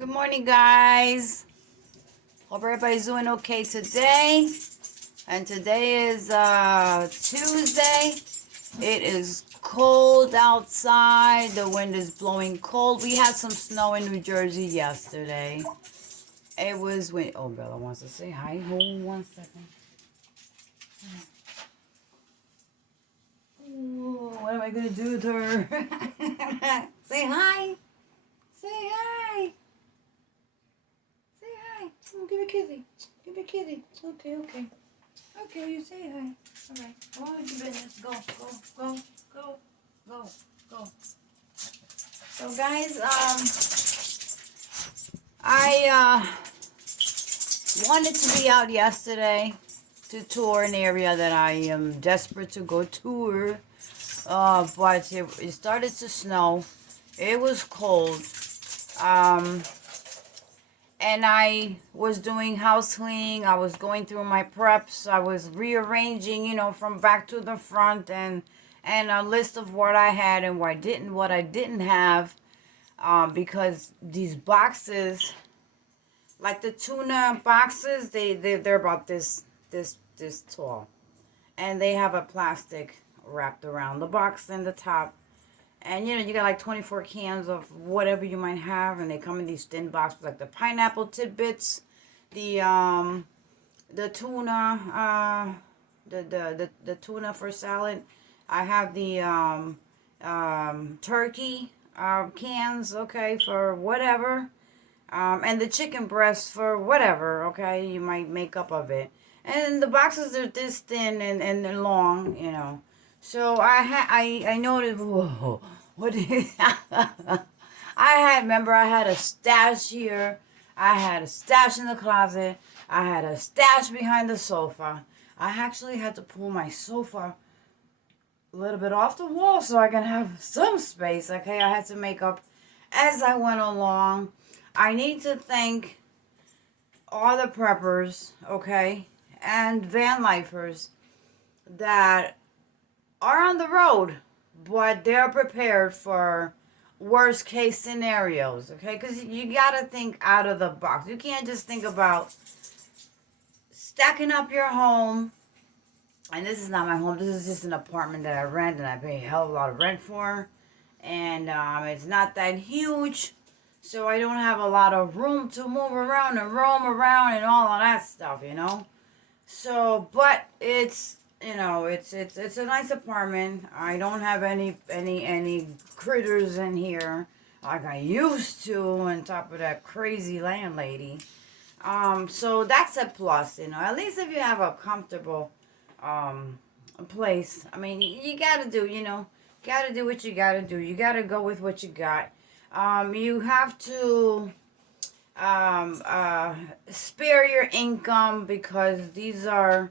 Good morning, guys. Hope everybody's doing okay today. And today is Tuesday. It is cold outside. The wind is blowing cold. We had some snow in New Jersey yesterday. It was when... Oh, Bella wants to say hi. Hold on 1 second. Ooh, what am I going to do with her? Say hi. Say hi. Say hi. Oh, give a kissy. Give a kissy. Okay. Okay, you say hi. All right. Go on with your business. Go. So, guys, I wanted to be out yesterday to tour an area that I am desperate to go tour. But it started to snow. It was cold. And I was doing house cleaning. I was going through my preps. I was rearranging, from back to the front and a list of what I had and what I didn't have. Because these boxes, like the tuna boxes, they're about this tall, and they have a plastic wrapped around the box and the top. And, you got like 24 cans of whatever you might have. And they come in these thin boxes, like the pineapple tidbits, the tuna, the tuna for salad. I have the turkey cans, okay, for whatever. And the chicken breast for whatever, okay, you might make up of it. And the boxes are this thin and they're long. So I noticed, whoa, what is I had a stash here. I had a stash in the closet. I had a stash behind the sofa. I actually had to pull my sofa a little bit off the wall so I can have some space, okay? I had to make up as I went along. I need to thank all the preppers, okay, and Vanlifers that are on the road, but they're prepared for worst case scenarios, okay? Because you got to think out of the box. You can't just think about stacking up your home. And this is not my home. This is just an apartment that I rent, and I pay a hell of a lot of rent for. And it's not that huge, so I don't have a lot of room to move around and roam around and all of that stuff, So, but it's it's a nice apartment. I don't have any critters in here like I used to, on top of that crazy landlady. So that's a plus, At least if you have a comfortable place. I mean, you gotta do, gotta do what you gotta do. You gotta go with what you got. You have to spare your income, because these are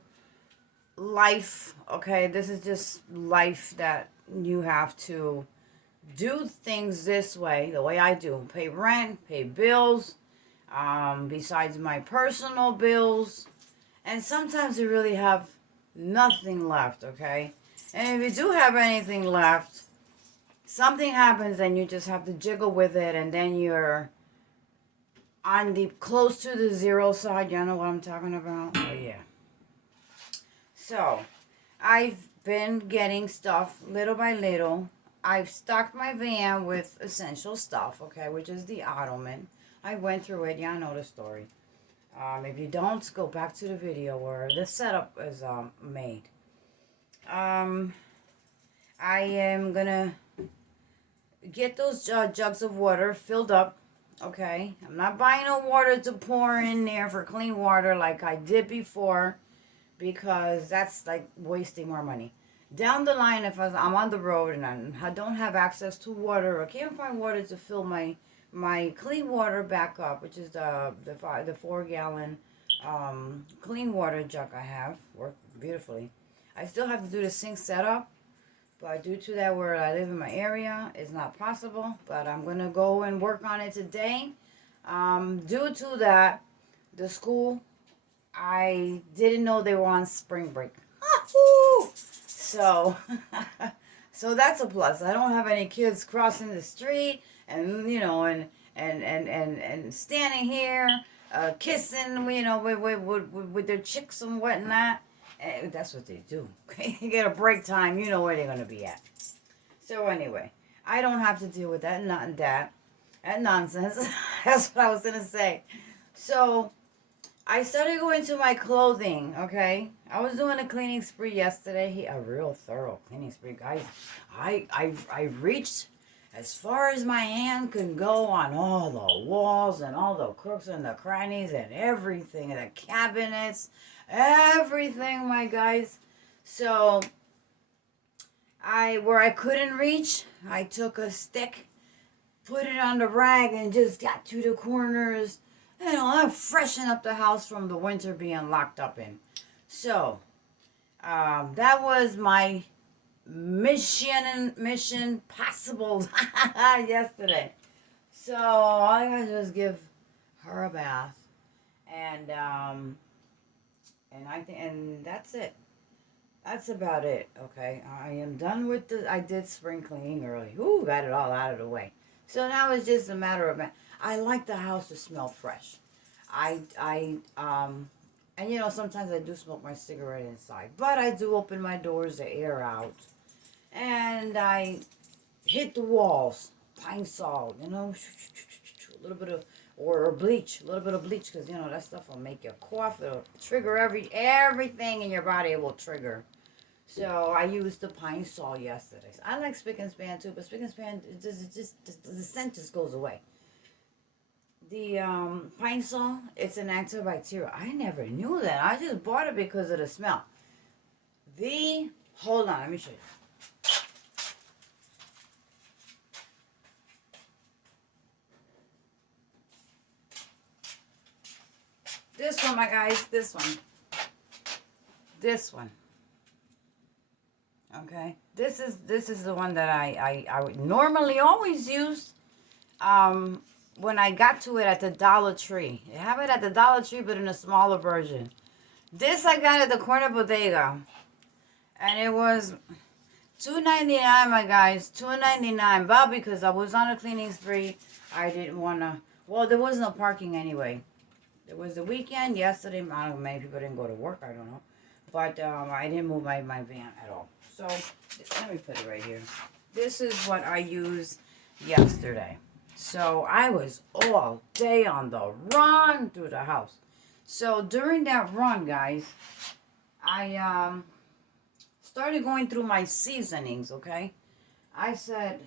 life, okay? This is just life that you have to do things this way, the way I do. Pay rent, pay bills, besides my personal bills. And sometimes you really have nothing left, okay? And if you do have anything left, something happens and you just have to jiggle with it, and then you're on the close to the zero side. You know what I'm talking about? Oh, yeah. So, I've been getting stuff little by little. I've stocked my van with essential stuff, okay, which is the ottoman. I went through it. Yeah, I know the story. If you don't, go back to the video where the setup is made. I am gonna get those jugs of water filled up, okay? I'm not buying no water to pour in there for clean water like I did before, because that's like wasting more money. Down the line, if I'm on the road and I don't have access to water or can't find water to fill my clean water back up, which is the 4-gallon clean water jug I have, worked beautifully. I still have to do the sink setup, but due to that, where I live in my area, it's not possible. But I'm gonna go and work on it today. Due to that, the school, I didn't know they were on spring break. So, so that's a plus. I don't have any kids crossing the street and and standing here, kissing, with their chicks and whatnot. And that's what they do. You get a break time, you know where they're gonna be at. So anyway, I don't have to deal with that, that nonsense. That's what I was gonna say. So I started going to my clothing. Okay, I was doing a cleaning spree yesterday. A real thorough cleaning spree, guys. I reached as far as my hand could go on all the walls and all the crooks and the crannies and everything, and the cabinets, everything, my guys. So where I couldn't reach, I took a stick, put it on the rag, and just got to the corners. I freshen up the house from the winter being locked up in. So that was my mission possible yesterday. So I gotta just give her a bath, and that's it. That's about it. Okay, I am done with I did spring cleaning early. Ooh, got it all out of the way. So now it's just a matter of. I like the house to smell fresh. And sometimes I do smoke my cigarette inside, but I do open my doors to air out. And I hit the walls, pine salt, a little bit of, or bleach, a little bit of bleach, because, that stuff will make you cough. It'll trigger everything in your body. It will trigger. So I used the pine salt yesterday. I like spick and span too, but spick and span, the scent just goes away. The pine salt, it's an antibacterial. I never knew that. I just bought it because of the smell. Hold on, let me show you. This one, my guys, this one. Okay, this is the one that I would normally always use. When I got to it at the Dollar Tree, they have it at the Dollar Tree, but in a smaller version. This I got at the corner bodega, and it was $2.99, my guys, $2.99. But because I was on a cleaning spree, I didn't wanna. Well, there was no parking anyway. It was the weekend yesterday. I don't know, many people didn't go to work. I don't know. But I didn't move my van at all. So let me put it right here. This is what I used yesterday. So I was all day on the run through the house. So during that run, guys, I started going through my seasonings, okay? I said,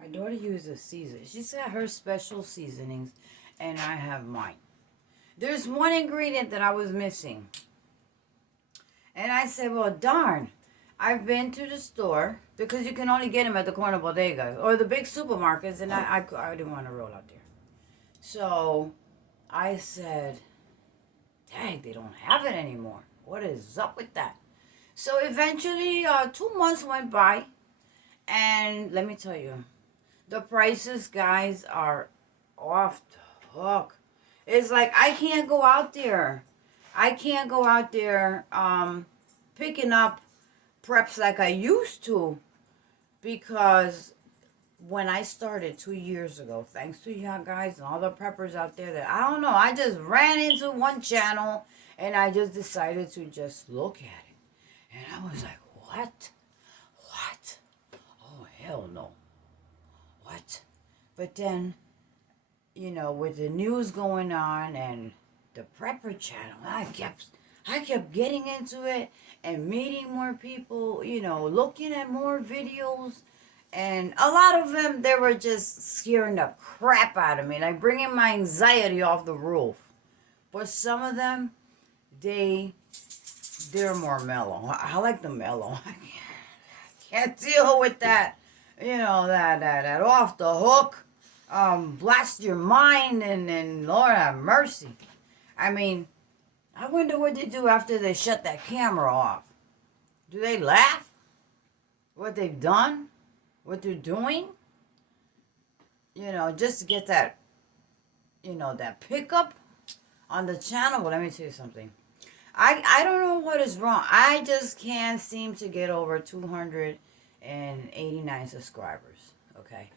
my daughter uses seasoning. She's got her special seasonings, and I have mine. There's one ingredient that I was missing. And I said, well, darn. I've been to the store, because you can only get them at the corner bodegas or the big supermarkets, and I didn't want to roll out there. So I said, dang, they don't have it anymore. What is up with that? So eventually 2 months went by, and let me tell you, the prices, guys, are off the hook. It's like I can't go out there. Picking up preps like I used to, because when I started 2 years ago, thanks to you guys and all the preppers out there, that I don't know, I just ran into one channel and I just decided to just look at it. And I was like, what? Oh, hell no. What? But then, with the news going on and the prepper channel, I kept getting into it and meeting more people, looking at more videos. And a lot of them, they were just scaring the crap out of me, like bringing my anxiety off the roof. But some of them, they're more mellow. I like the mellow. I can't deal with that, that off the hook, blast your mind, and Lord have mercy. I mean, I wonder what they do after they shut that camera off. Do they laugh? What they've done? What they're doing? Just to get that, that pickup on the channel. Well, let me tell you something. I don't know what is wrong. I just can't seem to get over 289 subscribers. Okay?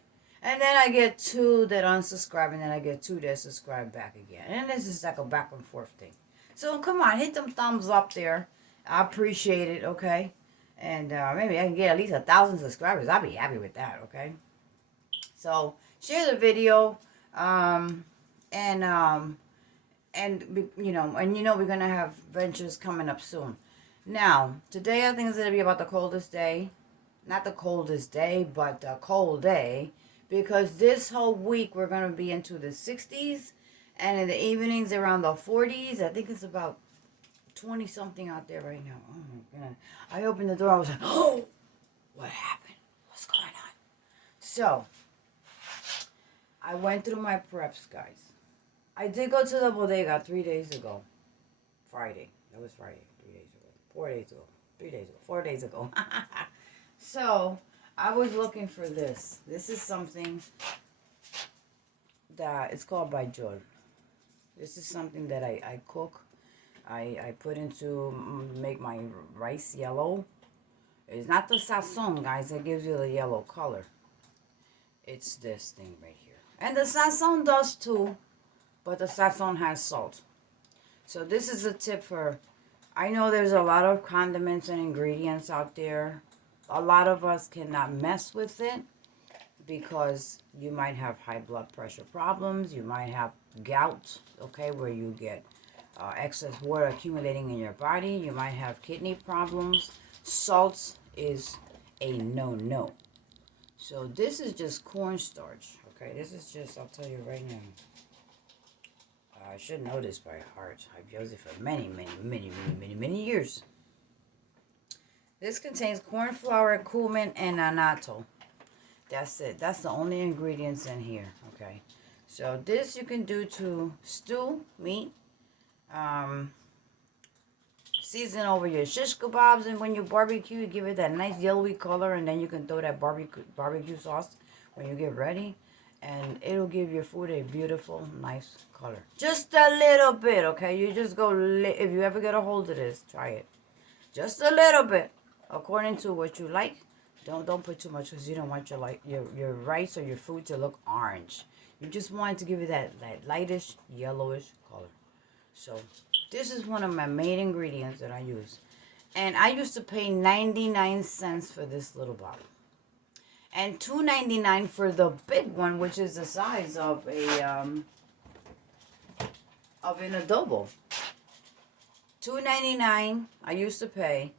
And then I get 2 that unsubscribe, and then I get 2 that subscribe back again. And this is like a back and forth thing. So come on, hit them thumbs up there. I appreciate it, okay? And maybe I can get at least 1,000 subscribers. I'll be happy with that, okay? So share the video, and we're gonna have ventures coming up soon. Now today I think is gonna be about the coldest day, not the coldest day, but the cold day, because this whole week we're gonna be into the 60s, and in the evenings around the 40s. I think it's about 20 something out there right now. Oh my god! I opened the door. I was like, oh, what happened? What's going on? So I went through my preps, guys. I did go to the bodega 3 days ago. Friday. That was Friday. 3 days ago. 4 days ago. 3 days ago. 4 days ago. So, I was looking for this. This is something that it's called bajol. This is something that I cook. I put into make my rice yellow. It's not the sazon, guys, that gives you the yellow color. It's this thing right here. And the sazon does too, but the sazon has salt. So this is a tip for, I know there's a lot of condiments and ingredients out there. A lot of us cannot mess with it because you might have high blood pressure problems. You might have gout, okay, where you get excess water accumulating in your body. You might have kidney problems. Salt is a no-no. So this is just cornstarch, okay? This is just, I'll tell you right now. I should know this by heart. I've used it for many years. This contains corn flour, cumin, and annatto. That's it. That's the only ingredients in here, okay? So this you can do to stew meat. Season over your shish kebabs, and when you barbecue, you give it that nice yellowy color, and then you can throw that barbecue sauce when you get ready, and it'll give your food a beautiful, nice color. Just a little bit, okay? You just go, if you ever get a hold of this, try it. Just a little bit, according to what you like. Don't put too much because you don't want your rice or your food to look orange. You just want to give it that lightish, yellowish color. So this is one of my main ingredients that I use. And I used to pay 99 cents for this little bottle. And $2.99 for the big one, which is the size of an adobo. $2.99 I used to pay,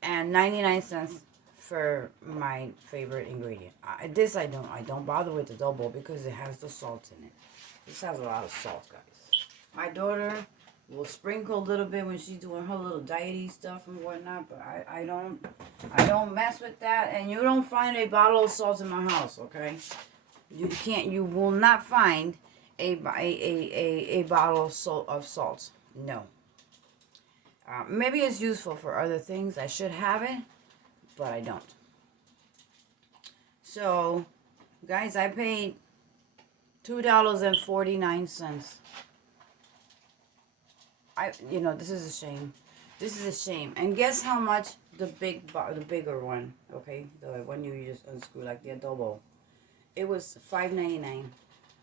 and 99 cents for my favorite ingredient. This I don't bother with adobo because it has the salt in it. This has a lot of salt, guys. My daughter will sprinkle a little bit when she's doing her little diety stuff and whatnot, but I don't mess with that. And you don't find a bottle of salt in my house, okay? You will not find a bottle of salt. No. Maybe it's useful for other things. I should have it, but I don't. So, guys, I paid $2.49. This is a shame. This is a shame. And guess how much the bigger one, okay, the one you just unscrew like the adobo. It was $5.99.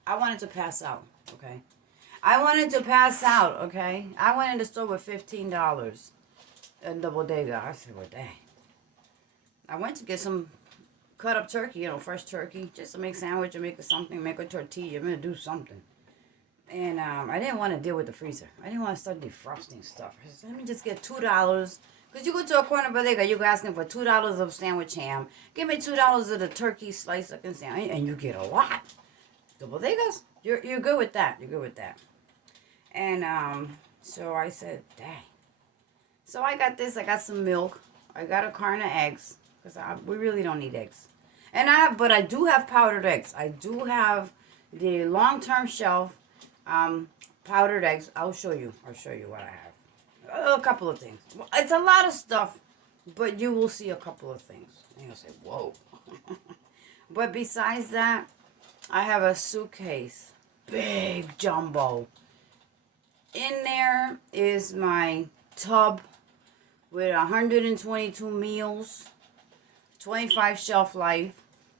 I wanted to pass out, okay. I wanted to pass out, okay. I went in the store with $15 in the bodega. I said, well, dang. I went to get some cut up turkey, fresh turkey, just to make sandwich or make a tortilla. I'm gonna do something. And I didn't want to deal with the freezer. I didn't want to start defrosting stuff. I said, let me just get $2. Because you go to a corner bodega, you're asking for $2 of sandwich ham. Give me $2 of the turkey slice looking sandwich, and you get a lot. The bodegas, you're good with that. You're good with that. And so I said, dang. So I got this. I got some milk. I got a carton of eggs. Because we really don't need eggs. But I do have powdered eggs. I do have the long-term shelf powdered eggs. I'll show you what I have. A couple of things. It's a lot of stuff, but you will see a couple of things. And you'll say, whoa. But besides that, I have a suitcase. Big jumbo. In there is my tub with 122 meals, 25 shelf life,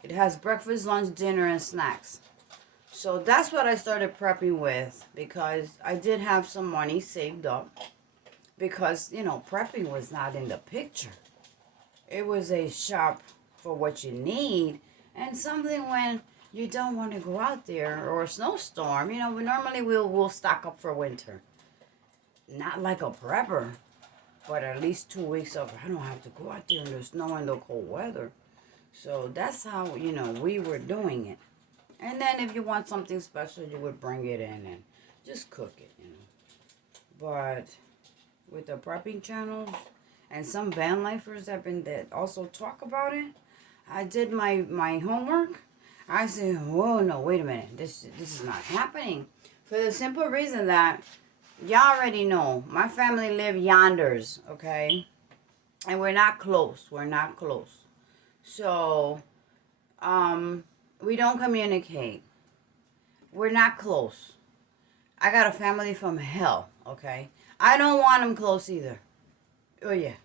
It has breakfast, lunch, dinner, and snacks. So that's what I started prepping with, because I did have some money saved up, because, prepping was not in the picture. It was a shop for what you need, and something when you don't want to go out there, or a snowstorm. Normally we'll stock up for winter. Not like a prepper, but at least 2 weeks of, I don't have to go out there in the snow and the cold weather. So that's how, we were doing it. And then if you want something special, you would bring it in and just cook it, But with the prepping channels and some van lifers that also talk about it, I did my homework. I said, whoa, no, wait a minute. This is not happening. For the simple reason that y'all already know, my family live yonders, okay? And we're not close. We're not close. So, we don't communicate. We're not close. I got a family from hell, okay? I don't want them close either. Oh, yeah.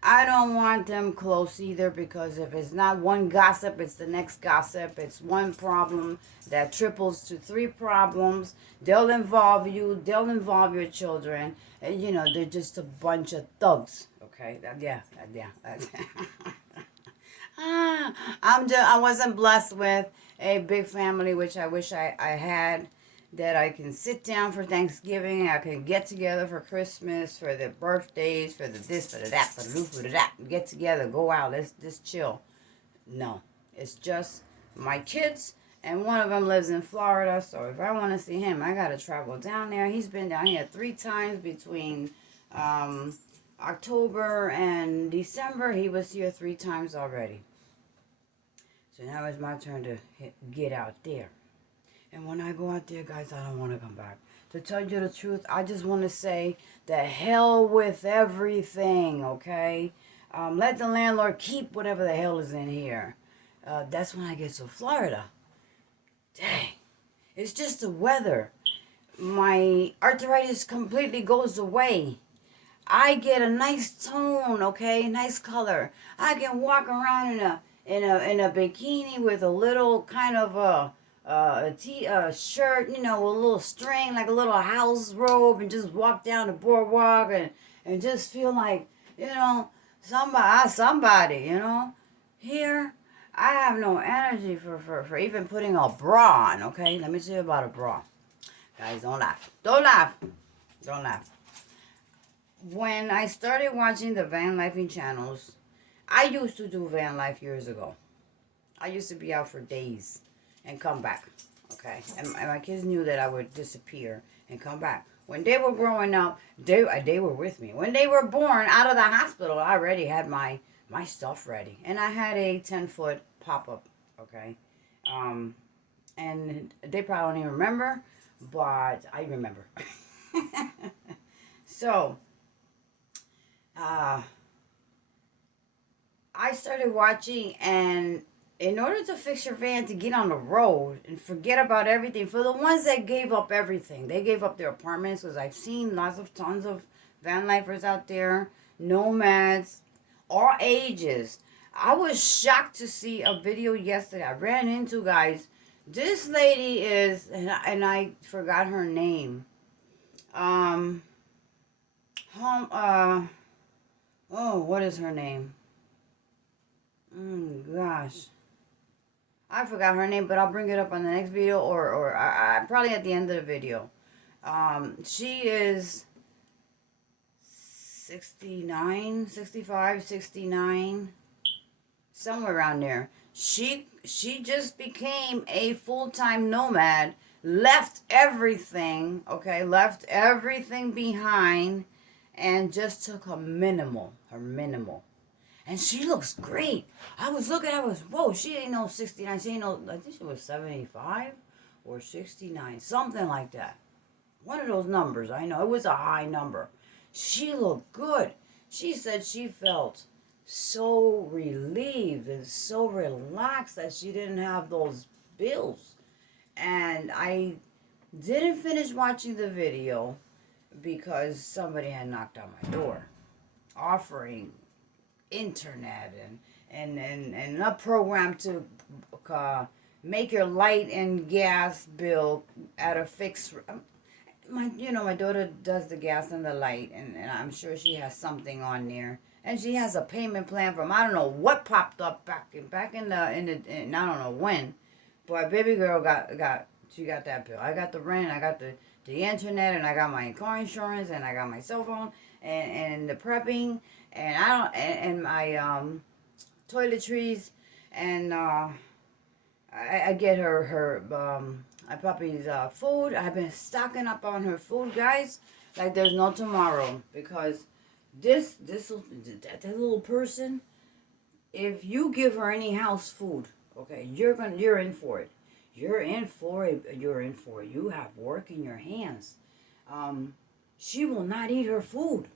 I don't want them close either, because if it's not one gossip, it's the next gossip. It's one problem that triples to 3 problems. They'll involve you. They'll involve your children. And, they're just a bunch of thugs, okay? Yeah. I wasn't blessed with a big family, which I wish I had, that I can sit down for Thanksgiving, I can get together for Christmas, for the birthdays, for the this, for the that, for the that, get together, go out, let's just chill. No, it's just my kids, and one of them lives in Florida, so if I want to see him, I got to travel down there. He's been down here 3 times between October and December. He was here 3 times already. So now it's my turn to get out there. And when I go out there, guys, I don't want to come back. To tell you the truth, I just want to say, the hell with everything, okay? Let the landlord keep whatever the hell is in here. That's when I get to Florida. Dang. It's just the weather. My arthritis completely goes away. I get a nice tone, okay? Nice color. I can walk around in a bikini with a little kind of a shirt, with a little string, like a little house robe, and just walk down the boardwalk and just feel like, somebody, Here, I have no energy for even putting a bra on, okay? Let me tell you about a bra. Guys, don't laugh. Don't laugh. Don't laugh. When I started watching the van lifing channels, I used to do van life years ago. I used to be out for days and come back, okay? And my kids knew that I would disappear and come back. When they were growing up, they were with me. When they were born out of the hospital, I already had my stuff ready. And I had a 10-foot pop-up, okay? And they probably don't even remember, but I remember. So, I started watching, and in order to fix your van to get on the road and forget about everything, for the ones that gave up everything, they gave up their apartments, because I've seen tons of van lifers out there, nomads, all ages. I was shocked to see a video yesterday I ran into, guys. This lady is, and I forgot her name. What is her name? Gosh. I forgot her name, but I'll bring it up on the next video, or I probably at the end of the video. She is 69, 65, 69, somewhere around there. She just became a full-time nomad, left everything, okay, left everything behind, and just took her minimal. And she looks great. I was looking, whoa, she ain't no 69, she ain't no, I think she was 75 or 69, something like that. One of those numbers, I know, it was a high number. She looked good. She said she felt so relieved and so relaxed that she didn't have those bills. And I didn't finish watching the video because somebody had knocked on my door offering internet and a program to make your light and gas bill at a fixed. My daughter does the gas and the light, and I'm sure she has something on there, and she has a payment plan from I don't know what popped up back in I don't know when, but baby girl got she got that bill. I got the rent, I got the internet, and I got my car insurance, and I got my cell phone, and the prepping, and I don't and my toiletries, and I get her my puppy's food. I've been stocking up on her food, guys, like there's no tomorrow, because that little person, if you give her any house food, okay, you're in for it. You're in for it. You're in for it. You have work in your hands. She will not eat her food,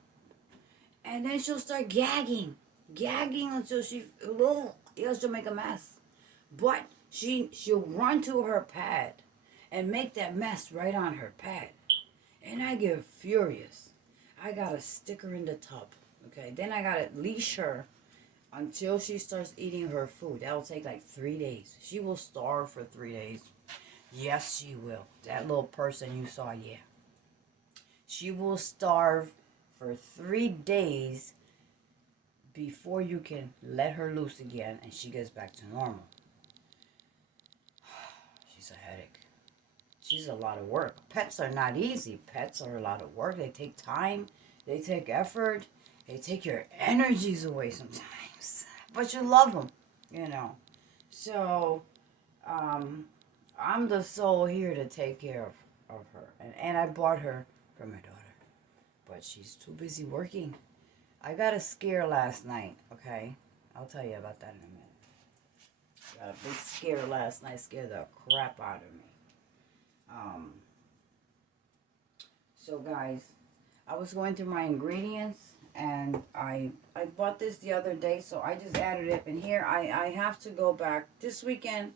and then she'll start gagging until she'll make a mess. But she'll run to her pad and make that mess right on her pad, and I get furious. I gotta stick her in the tub, okay? Then I gotta leash her until she starts eating her food. That'll take like 3 days. She will starve for 3 days. Yes, she will. That little person you saw, yeah. She will starve for 3 days before you can let her loose again and she gets back to normal. She's a headache. She's a lot of work. Pets are not easy. Pets are a lot of work. They take time. They take effort. They take your energies away sometimes. But you love them, So, I'm the soul here to take care of her. And I bought her from my daughter. But she's too busy working. I got a scare last night, okay? I'll tell you about that in a minute. Got a big scare last night. Scared the crap out of me. So guys, I was going through my ingredients, and I bought this the other day, so I just added it in here. I have to go back this weekend.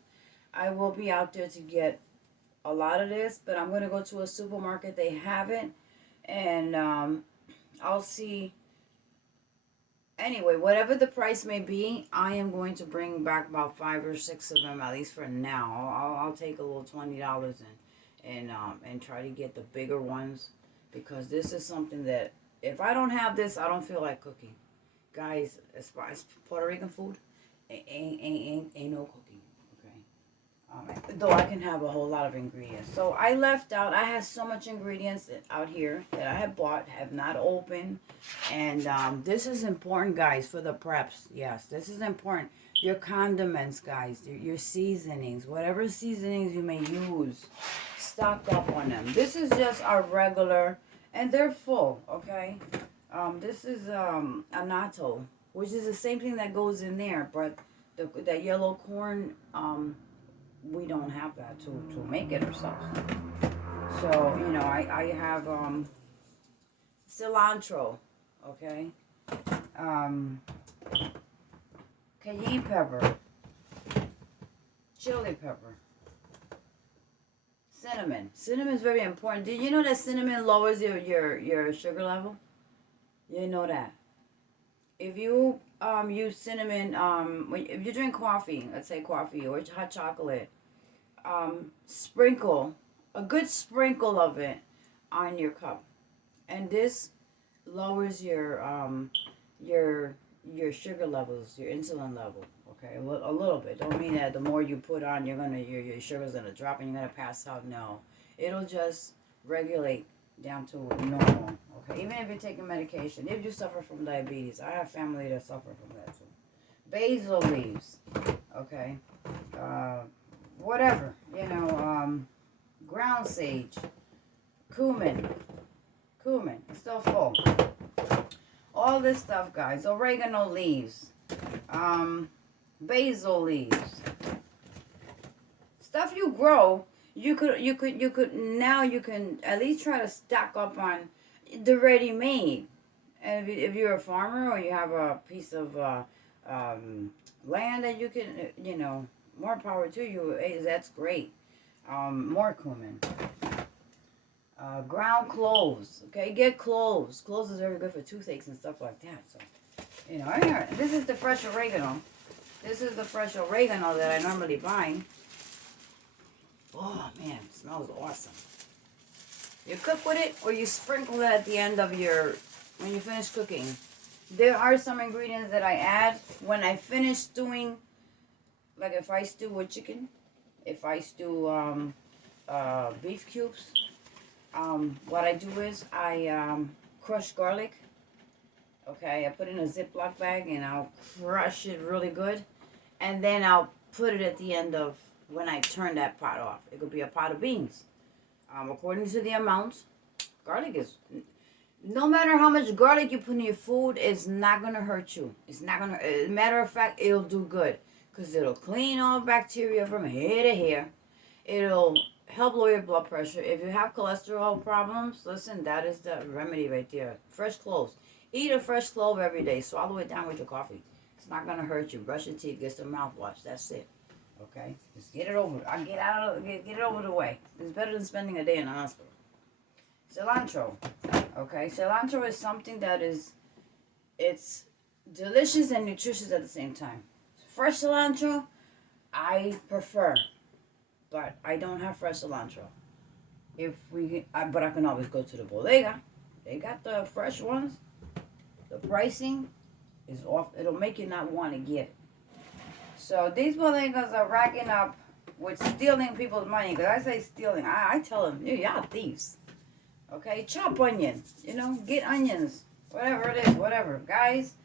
I will be out there to get a lot of this, but I'm going to go to a supermarket. They have it, and I'll see. Anyway, whatever the price may be, I am going to bring back about 5 or 6 of them, at least for now. I'll take a little $20 and try to get the bigger ones, because this is something that if I don't have this, I don't feel like cooking. Guys, as far as Puerto Rican food, ain't no cooking, okay? Though I can have a whole lot of ingredients. So I left out, I had so much ingredients out here that I have bought, have not opened. And this is important, guys, for the preps. Yes, this is important. Your condiments, guys, your seasonings, whatever seasonings you may use, stock up on them. This is just our regular, and they're full, okay? This is annatto, which is the same thing that goes in there, but that yellow corn, we don't have that to make it ourselves. So, I have cilantro, okay? Cayenne pepper, chili pepper, cinnamon. Cinnamon is very important. Did you know that cinnamon lowers your sugar level? You didn't know that. If you use cinnamon, if you drink coffee, let's say coffee or hot chocolate, sprinkle a good sprinkle of it on your cup, and this lowers your sugar levels, your insulin level. Okay, a little bit. Don't mean that the more you put on, your sugar's gonna drop and you're gonna pass out. No, it'll just regulate down to normal. Okay, even if you're taking medication, if you suffer from diabetes, I have family that suffer from that too. Basil leaves, okay, whatever, ground sage, cumin, it's still full. All this stuff, guys. Oregano leaves, basil leaves, stuff you grow. You can at least try to stock up on the ready-made. And if you're a farmer or you have a piece of land that you can, more power to you. That's great. More cumin. Ground cloves. Okay, get cloves. Cloves is very good for toothaches and stuff like that. So, this is the fresh oregano. This is the fresh oregano that I normally buy. Oh man, it smells awesome. You cook with it or you sprinkle it at the end of when you finish cooking. There are some ingredients that I add when I finish stewing. Like if I stew with chicken, if I stew beef cubes, what I do is I crush garlic. Okay, I put it in a Ziploc bag and I'll crush it really good. And then I'll put it at the end of when I turn that pot off. It could be a pot of beans. According to the amount, garlic is, no matter how much garlic you put in your food, it's not going to hurt you. It's not going to, matter of fact, it'll do good. Because it'll clean all bacteria from hair to hair. It'll help lower your blood pressure. If you have cholesterol problems, listen, that is the remedy right there. Fresh cloves. Eat a fresh clove every day. Swallow it down with your coffee. It's not going to hurt you. Brush your teeth. Get some mouthwash. That's it. Okay? Just get it over. Get it over the way. It's better than spending a day in the hospital. Cilantro. Okay? Cilantro is something that it's delicious and nutritious at the same time. Fresh cilantro, I prefer. But I don't have fresh cilantro. But I can always go to the bodega. They got the fresh ones. The pricing is off. It'll make you not want to get it. So these bodegas are racking up with stealing people's money. Because I say stealing. I tell them, y'all thieves. Okay? Chop onion. Get onions. Whatever it is. Whatever. Guys,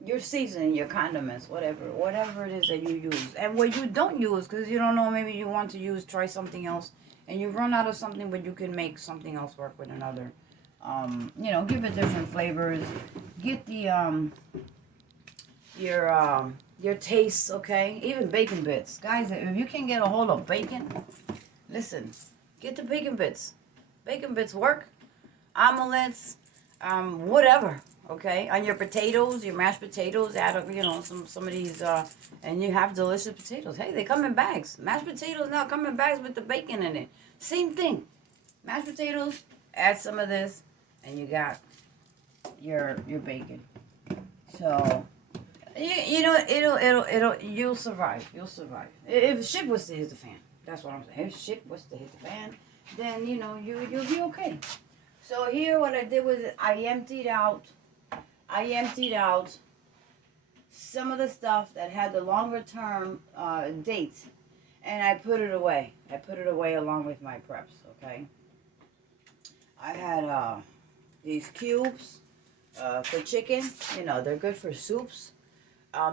your seasoning, your condiments, whatever it is that you use. And what you don't use, because you don't know, maybe you want to try something else. And you run out of something, but you can make something else work with another. Give it different flavors. Get the your tastes, okay? Even bacon bits. Guys, if you can get a hold of bacon, listen, get the bacon bits. Bacon bits work. Omelets, whatever, okay? On your potatoes, your mashed potatoes, add some of these and you have delicious potatoes. Hey, they come in bags. Mashed potatoes now come in bags with the bacon in it. Same thing. Mashed potatoes, add some of this, and you got your bacon. So you'll survive. You'll survive. If shit was to hit the fan, that's what I'm saying. If shit was to hit the fan, then you'll be okay. So here, what I did was I emptied out some of the stuff that had the longer term date, and I put it away. I put it away along with my preps. Okay. I had these cubes for chicken. They're good for soups.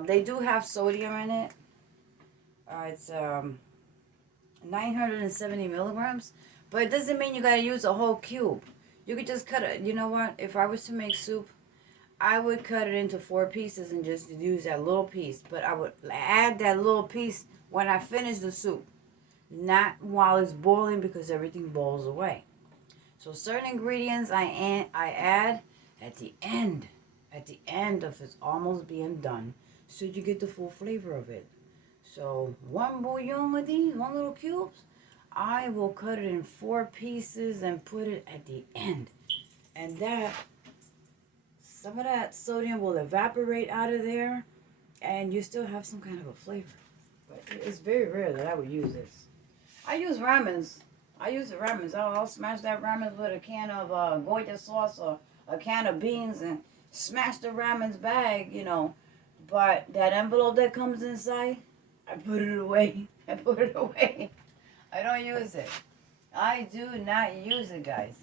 They do have sodium in it. It's 970 milligrams. But it doesn't mean you got to use a whole cube. You could just cut it. You know what? If I was to make soup, I would cut it into 4 pieces and just use that little piece. But I would add that little piece when I finish the soup. Not while it's boiling, because everything boils away. So certain ingredients I add at the end of it's almost being done, so you get the full flavor of it. So one bouillon with these, one little cubes, I will cut it in 4 pieces and put it at the end. And some of that sodium will evaporate out of there, and you still have some kind of a flavor. But it's very rare that I would use this. I use ramens. I'll smash that ramen with a can of Goya sauce or a can of beans and smash the ramen's bag, But that envelope that comes inside, I put it away. I don't use it. I do not use it, guys.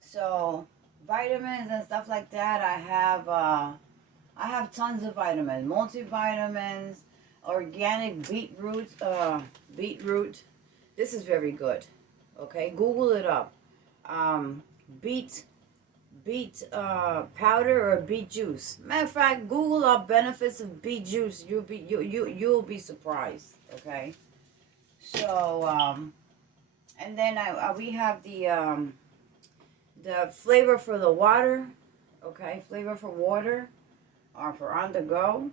So vitamins and stuff like that, I have tons of vitamins, multivitamins, organic beetroot. This is very good. Okay, Google it up. Beet powder or beet juice. Matter of fact, Google up benefits of beet juice. You'll be surprised. Okay. So and then we have the flavor for the water. Okay, flavor for water, or for on the go.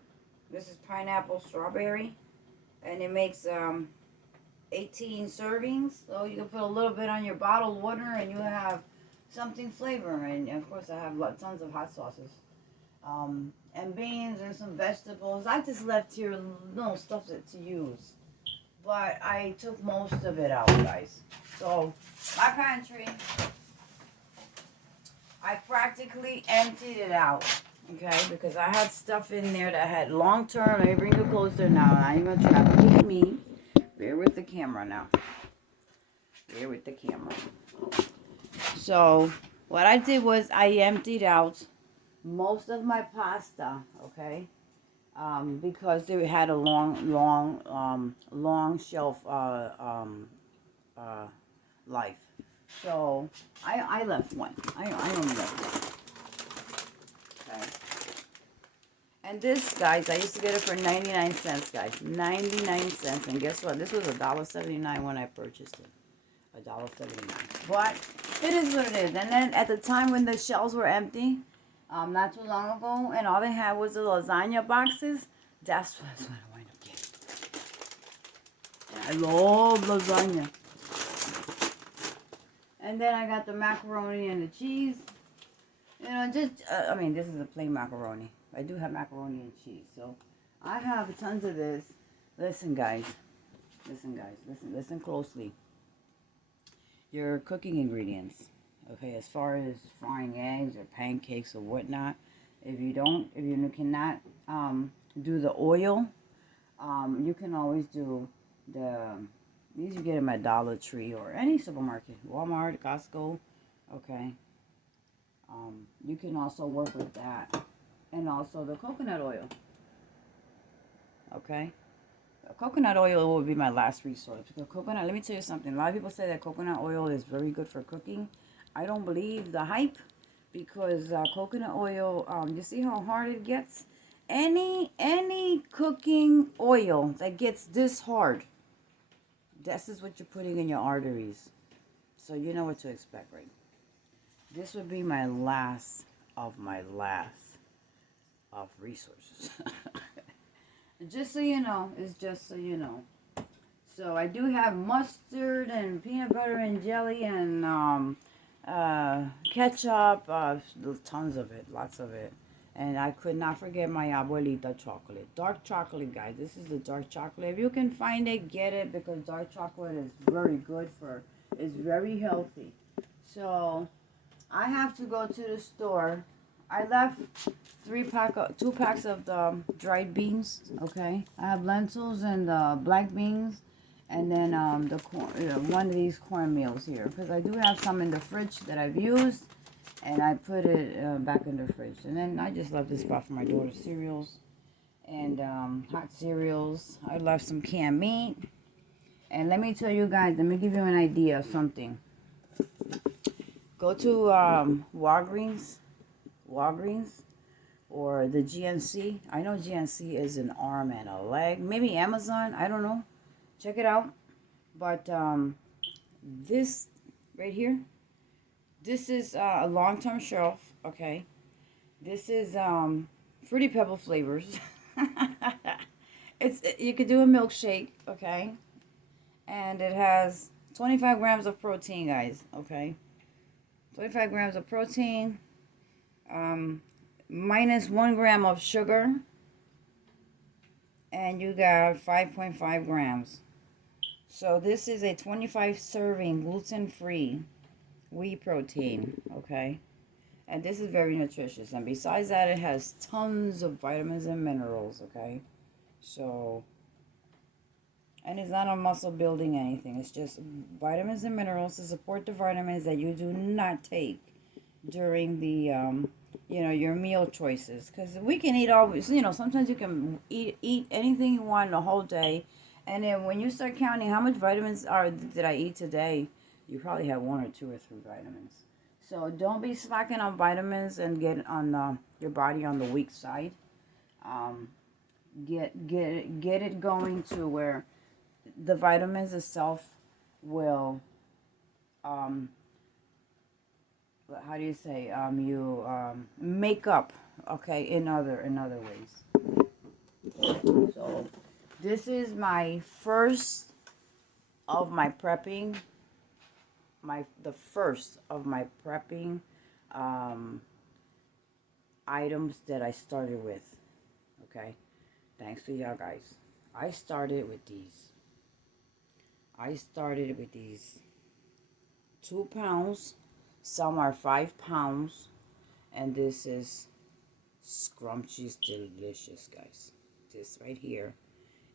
This is pineapple strawberry, and it makes 18 servings. So you can put a little bit on your bottled water, and you have something flavor. And of course, I have tons of hot sauces. And beans and some vegetables. I just left here no stuff to use. But I took most of it out, guys. So my pantry, I practically emptied it out. Okay, because I had stuff in there that had long term. Let me bring you closer now. I ain't gonna try to beat me. Bear with the camera now. Bear with the camera. So what I did was I emptied out most of my pasta. Okay. Because they had a long shelf life. So I left one. I only left one. Okay. And this, guys, I used to get it for 99 cents, guys. 99 cents. And guess what? This was $1.79 when I purchased it. $1.79. But it is what it is. And then at the time when the shelves were empty, not too long ago, and all they had was the lasagna boxes, that's what I wind up getting. I love lasagna. And then I got the macaroni and the cheese. You know, just, I mean, this is a plain macaroni. I do have macaroni and cheese. So, I have tons of this. Listen, guys. Listen closely. Your cooking ingredients. Okay, as far as frying eggs or pancakes or whatnot. If you cannot do the oil, you can always do these you get them at Dollar Tree or any supermarket. Walmart, Costco. Okay. You can also work with that. And also the coconut oil. Okay. Coconut oil would be my last resource. Because coconut, let me tell you something. A lot of people say that coconut oil is very good for cooking. I don't believe the hype. Because coconut oil, you see how hard it gets? Any cooking oil that gets this hard, this is what you're putting in your arteries. So you know what to expect, right? This would be my last of resources. Just so you know, it's just so you know. So I do have mustard and peanut butter and jelly and ketchup, tons of it, lots of it. And I could not forget my abuelita chocolate. Dark chocolate, guys. This is the dark chocolate. If you can find it, get it, because dark chocolate is very good it's very healthy. So I have to go to the store. I left 2 packs of the dried beans. Okay, I have lentils and black beans, and then the corn, one of these cornmeals here, because I do have some in the fridge that I've used, and I put it back in the fridge. And then I just left this spot for my daughter's cereals and hot cereals. I left some canned meat, and let me tell you guys. Let me give you an idea of something. Go to Walgreens or the GNC. I know GNC is an arm and a leg. Maybe Amazon. I don't know. Check it out. But this right here, this is a long-term shelf. Okay. This is Fruity Pebble flavors. You could do a milkshake. Okay. And it has 25 grams of protein, guys. Okay. 25 grams of protein. Minus 1 gram of sugar, and you got 5.5 grams. So this is a 25 serving gluten-free whey protein, okay? And this is very nutritious. And besides that, it has tons of vitamins and minerals, okay? So, and it's not a muscle building anything. It's just vitamins and minerals to support the vitamins that you do not take during the your meal choices, because we can eat always, sometimes you can eat anything you want the whole day, and then when you start counting how much vitamins did I eat today, you probably have 1 or 2 or 3 vitamins. So don't be slacking on vitamins and get on your body on the weak side. Get it going to where the vitamins itself will how do you say, make up, okay, in other ways. So this is my first of my prepping, the first of my prepping items that I started with. Okay? Thanks to y'all guys. I started with these. 2 pounds. Some are 5 pounds. And this is scrumptious delicious, guys. This right here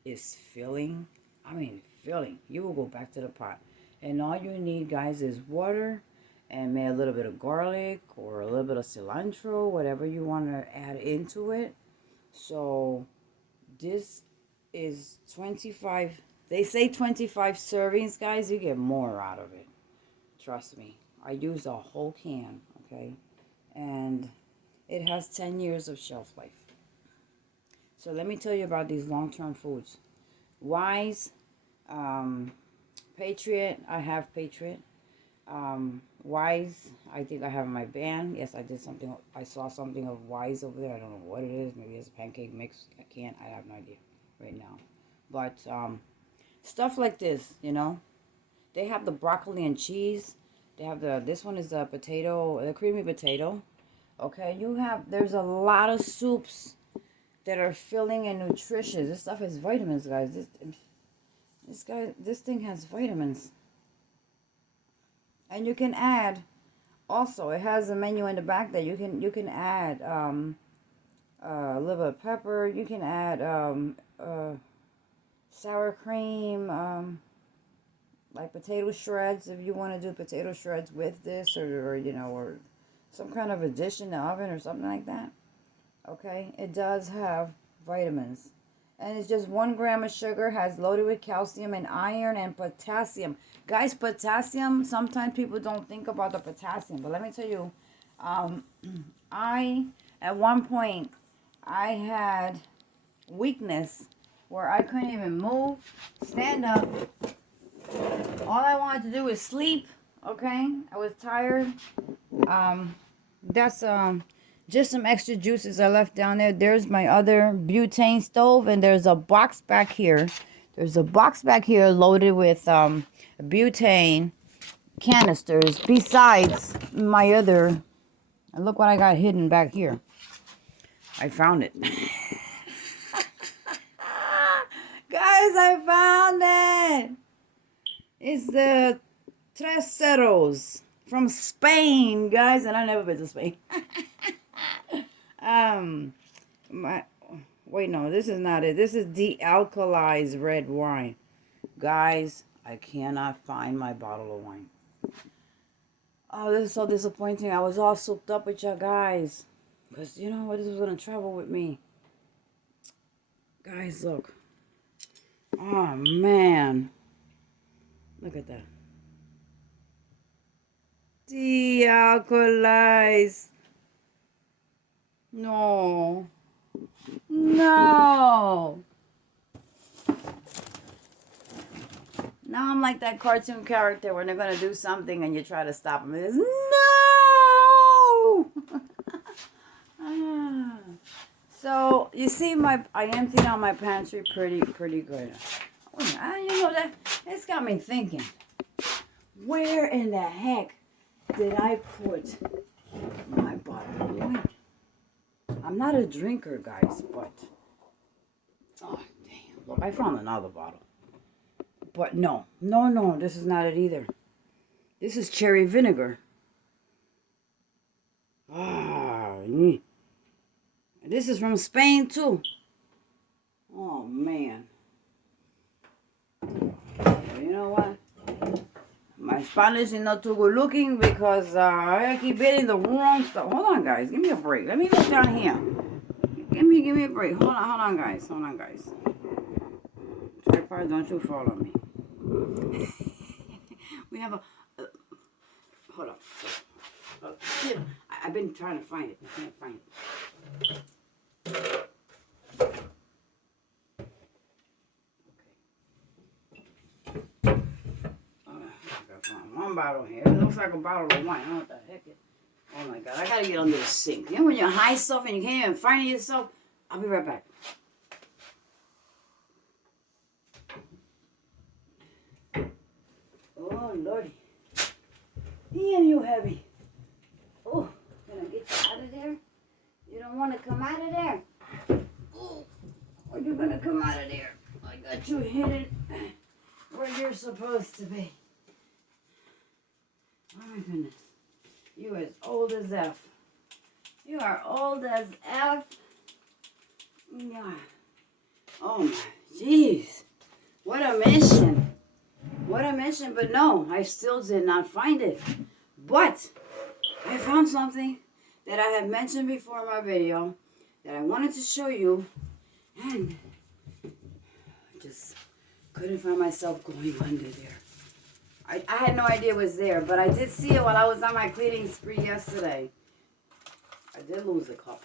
is filling. I mean, filling. You will go back to the pot. And all you need, guys, is water and maybe a little bit of garlic or a little bit of cilantro, whatever you want to add into it. So this is 25. They say 25 servings, guys. You get more out of it. Trust me. I use a whole can, okay? And it has 10 years of shelf life. So let me tell you about these long-term foods. Wise, Patriot. I have Patriot. Wise, I think I have in my van. Yes, I did something. I saw something of Wise over there. I don't know what it is. Maybe it's a pancake mix. I have no idea right now. But stuff like this, you know. They have the broccoli and cheese. They have this one is the potato, the creamy potato. Okay, there's a lot of soups that are filling and nutritious. This stuff has vitamins, guys. This thing has vitamins. And you can add, also, it has a menu in the back that you can add a little bit of pepper. You can add sour cream, like potato shreds if you want to do potato shreds with this, or you know, or some kind of addition in the oven or something like that. Okay, it does have vitamins. And it's just 1 gram of sugar, has loaded with calcium and iron and potassium. Guys, potassium, sometimes people don't think about the potassium. But let me tell you, at one point, I had weakness where I couldn't even move, stand up. All I wanted to do was sleep, okay? I was tired. That's just some extra juices I left down there. There's my other butane stove, and there's a box back here. There's a box back here loaded with butane canisters besides my other. And look what I got hidden back here. I found it. Guys, I found it. It's the Tres Cerros from Spain, guys, and I've never been to Spain. Wait, no, this is not it. This is de-alkalized red wine. Guys, I cannot find my bottle of wine. Oh, this is so disappointing. I was all souped up with you guys. Because, you know what, this was going to travel with me. Guys, look. Oh, man. Look at that. De-alkalized. No. No. Now I'm like that cartoon character when they're going to do something and you try to stop them. It's, no! So, you see, I emptied out my pantry pretty good. You know, it's got me thinking. Where in the heck did I put my bottle of wine? I'm not a drinker, guys, but... Oh, damn. Look, I found another bottle. But no, this is not it either. This is cherry vinegar. This is from Spain, too. Oh, man. You know what? My Spanish is not too good looking because I keep getting the wrong stuff. Hold on, guys. Give me a break. Let me go down here. Give me a break. Hold on, guys. Tripod, don't you fall on me. We have a... hold up. I've been trying to find it. I can't find it. One bottle here. It looks like a bottle of wine. I don't know what the heck it is. Oh my God. I gotta get under the sink. You know when you're high stuff and you can't even find it yourself? I'll be right back. Oh Lordy. Damn, you heavy. Oh, can I get you out of there? You don't want to come out of there. Oh, or you're going to come out of there. I got you hidden where you're supposed to be. Oh my goodness. You as old as F. You are old as F. Yeah. Oh my, jeez. What a mission. What a mission. But no, I still did not find it. But I found something that I had mentioned before in my video that I wanted to show you. And I just couldn't find myself going under there. I had no idea it was there, but I did see it while I was on my cleaning spree yesterday. I did lose a cup.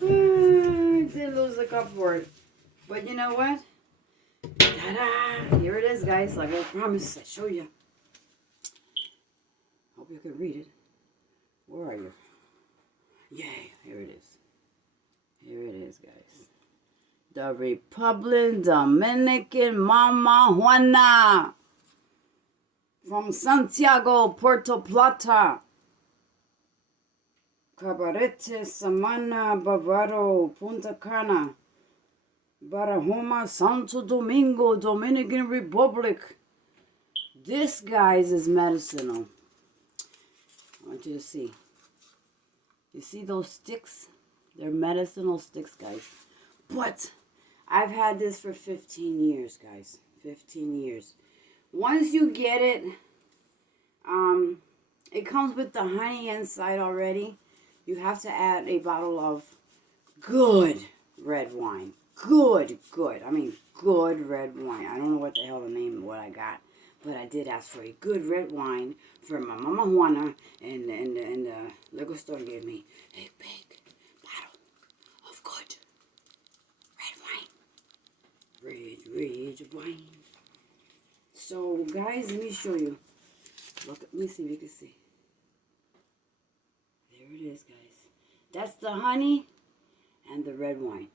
I did lose a cup for it. But you know what? Ta-da! Here it is, guys. Like I promised, I show you. Hope you can read it. Where are you? Yay! Here it is. Here it is, guys. The Republic Dominican Mama Juana from Santiago, Puerto Plata. Cabarete, Samana, Bavaro, Punta Cana, Barahoma, Santo Domingo, Dominican Republic. This, guys, is medicinal. I want you to see. You see those sticks? They're medicinal sticks, guys. But I've had this for 15 years, guys. 15 years. Once you get it, it comes with the honey inside already. You have to add a bottle of good red wine. Good. I mean, good red wine. I don't know what the hell the name of what I got. But I did ask for a good red wine for my Mama Juana. And the liquor store gave me a big bottle of good red wine. So, guys, let me show you. Look, let me see if you can see. There it is, guys. That's the honey and the red wine.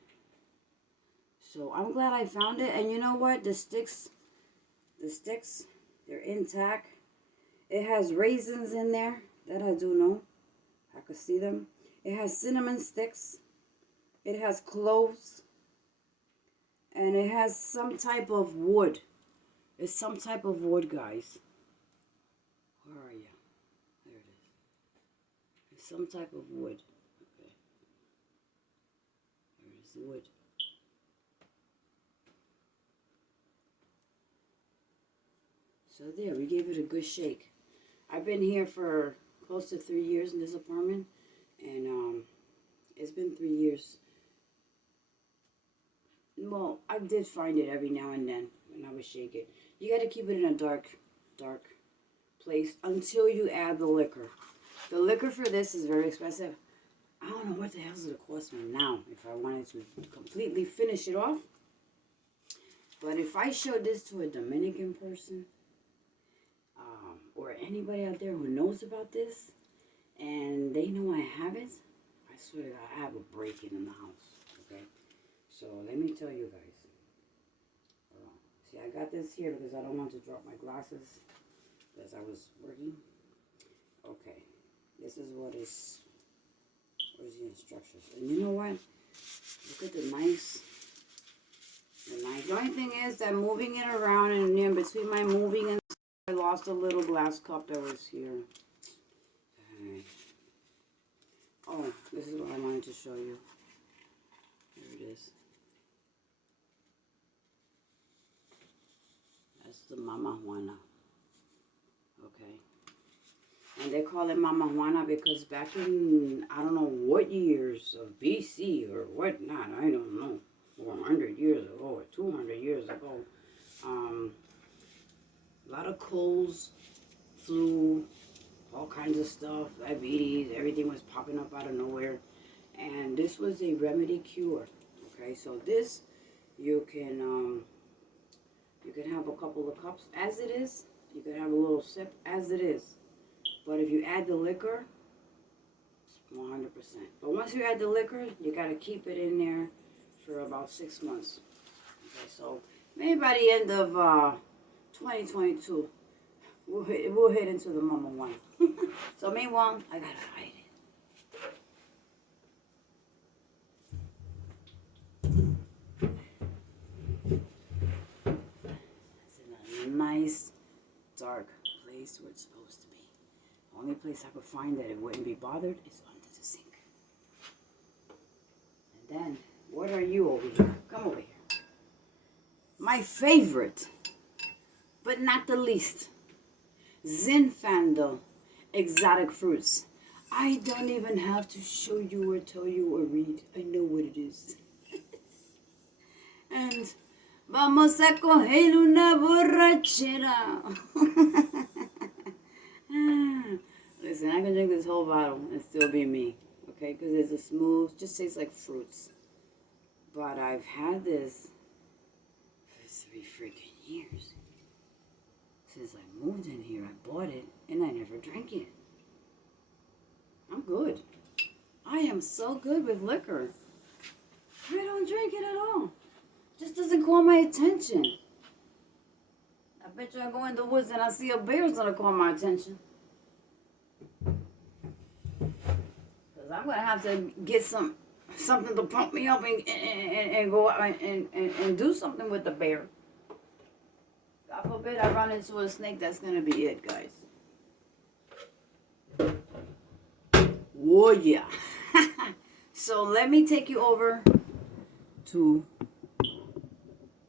So I'm glad I found it. And you know what? The sticks, they're intact. It has raisins in there. That I do know. I could see them. It has cinnamon sticks. It has cloves. And it has some type of wood. It's some type of wood, guys. Where are you? There it is. It's some type of wood. Okay. There it is, the wood. So there, we gave it a good shake. I've been here for close to 3 years in this apartment. And it's been 3 years. Well, I did find it every now and then when I would shake it. You got to keep it in a dark place until you add the liquor. The liquor for this is very expensive. I don't know what the hell it cost me now if I wanted to completely finish it off. But if I showed this to a Dominican person or anybody out there who knows about this and they know I have it, I swear to God, I have a break-in in the house. Okay? So let me tell you guys. See, I got this here because I don't want to drop my glasses as I was working. Okay, this is what is. Where's the instructions? And you know what? Look at the nice. The only thing is that moving it around and in between my moving and I lost a little glass cup that was here. Okay. Oh, this is what I wanted to show you. Here it is. That's the Mama Juana. Okay. And they call it Mama Juana because back in, I don't know what years of BC or whatnot, I don't know, 400 years ago or 200 years ago, a lot of colds, flu, all kinds of stuff, diabetes, everything was popping up out of nowhere. And this was a remedy cure. Okay, so this, you can have a couple of cups as it is. You can have a little sip as it is. But if you add the liquor, 100%. But once you add the liquor, you got to keep it in there for about 6 months. Okay, so maybe by the end of 2022, we'll hit into the Mama Juana. So meanwhile, I got to hide it. place where it's supposed to be. The only place I could find that it wouldn't be bothered is under the sink. And then, what are you over here? Come over here. My favorite, but not the least, Zinfandel exotic fruits. I don't even have to show you or tell you or read. I know what it is. And vamos a coger una borrachera. Listen, I can drink this whole bottle and still be me. Okay? Because it's a smooth, just tastes like fruits. But I've had this for 3 freaking years. Since I moved in here, I bought it and I never drank it. I'm good. I am so good with liquor. I don't drink it at all. Just doesn't call my attention. I bet you I go in the woods and I see a bear, it's gonna call my attention. Because I'm gonna have to get something to pump me up and go out and do something with the bear. God forbid I run into a snake, that's gonna be it, guys. Oh yeah. So let me take you over to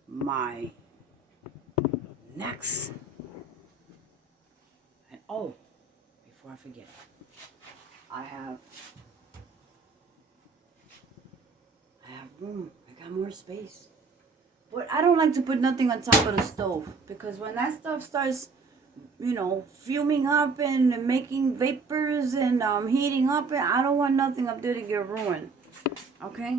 my next. And oh, before I forget, I have room. I got more space. But I don't like to put nothing on top of the stove, because when that stuff starts, you know, fuming up and making vapors and heating up, and I don't want nothing up there to get ruined. Okay?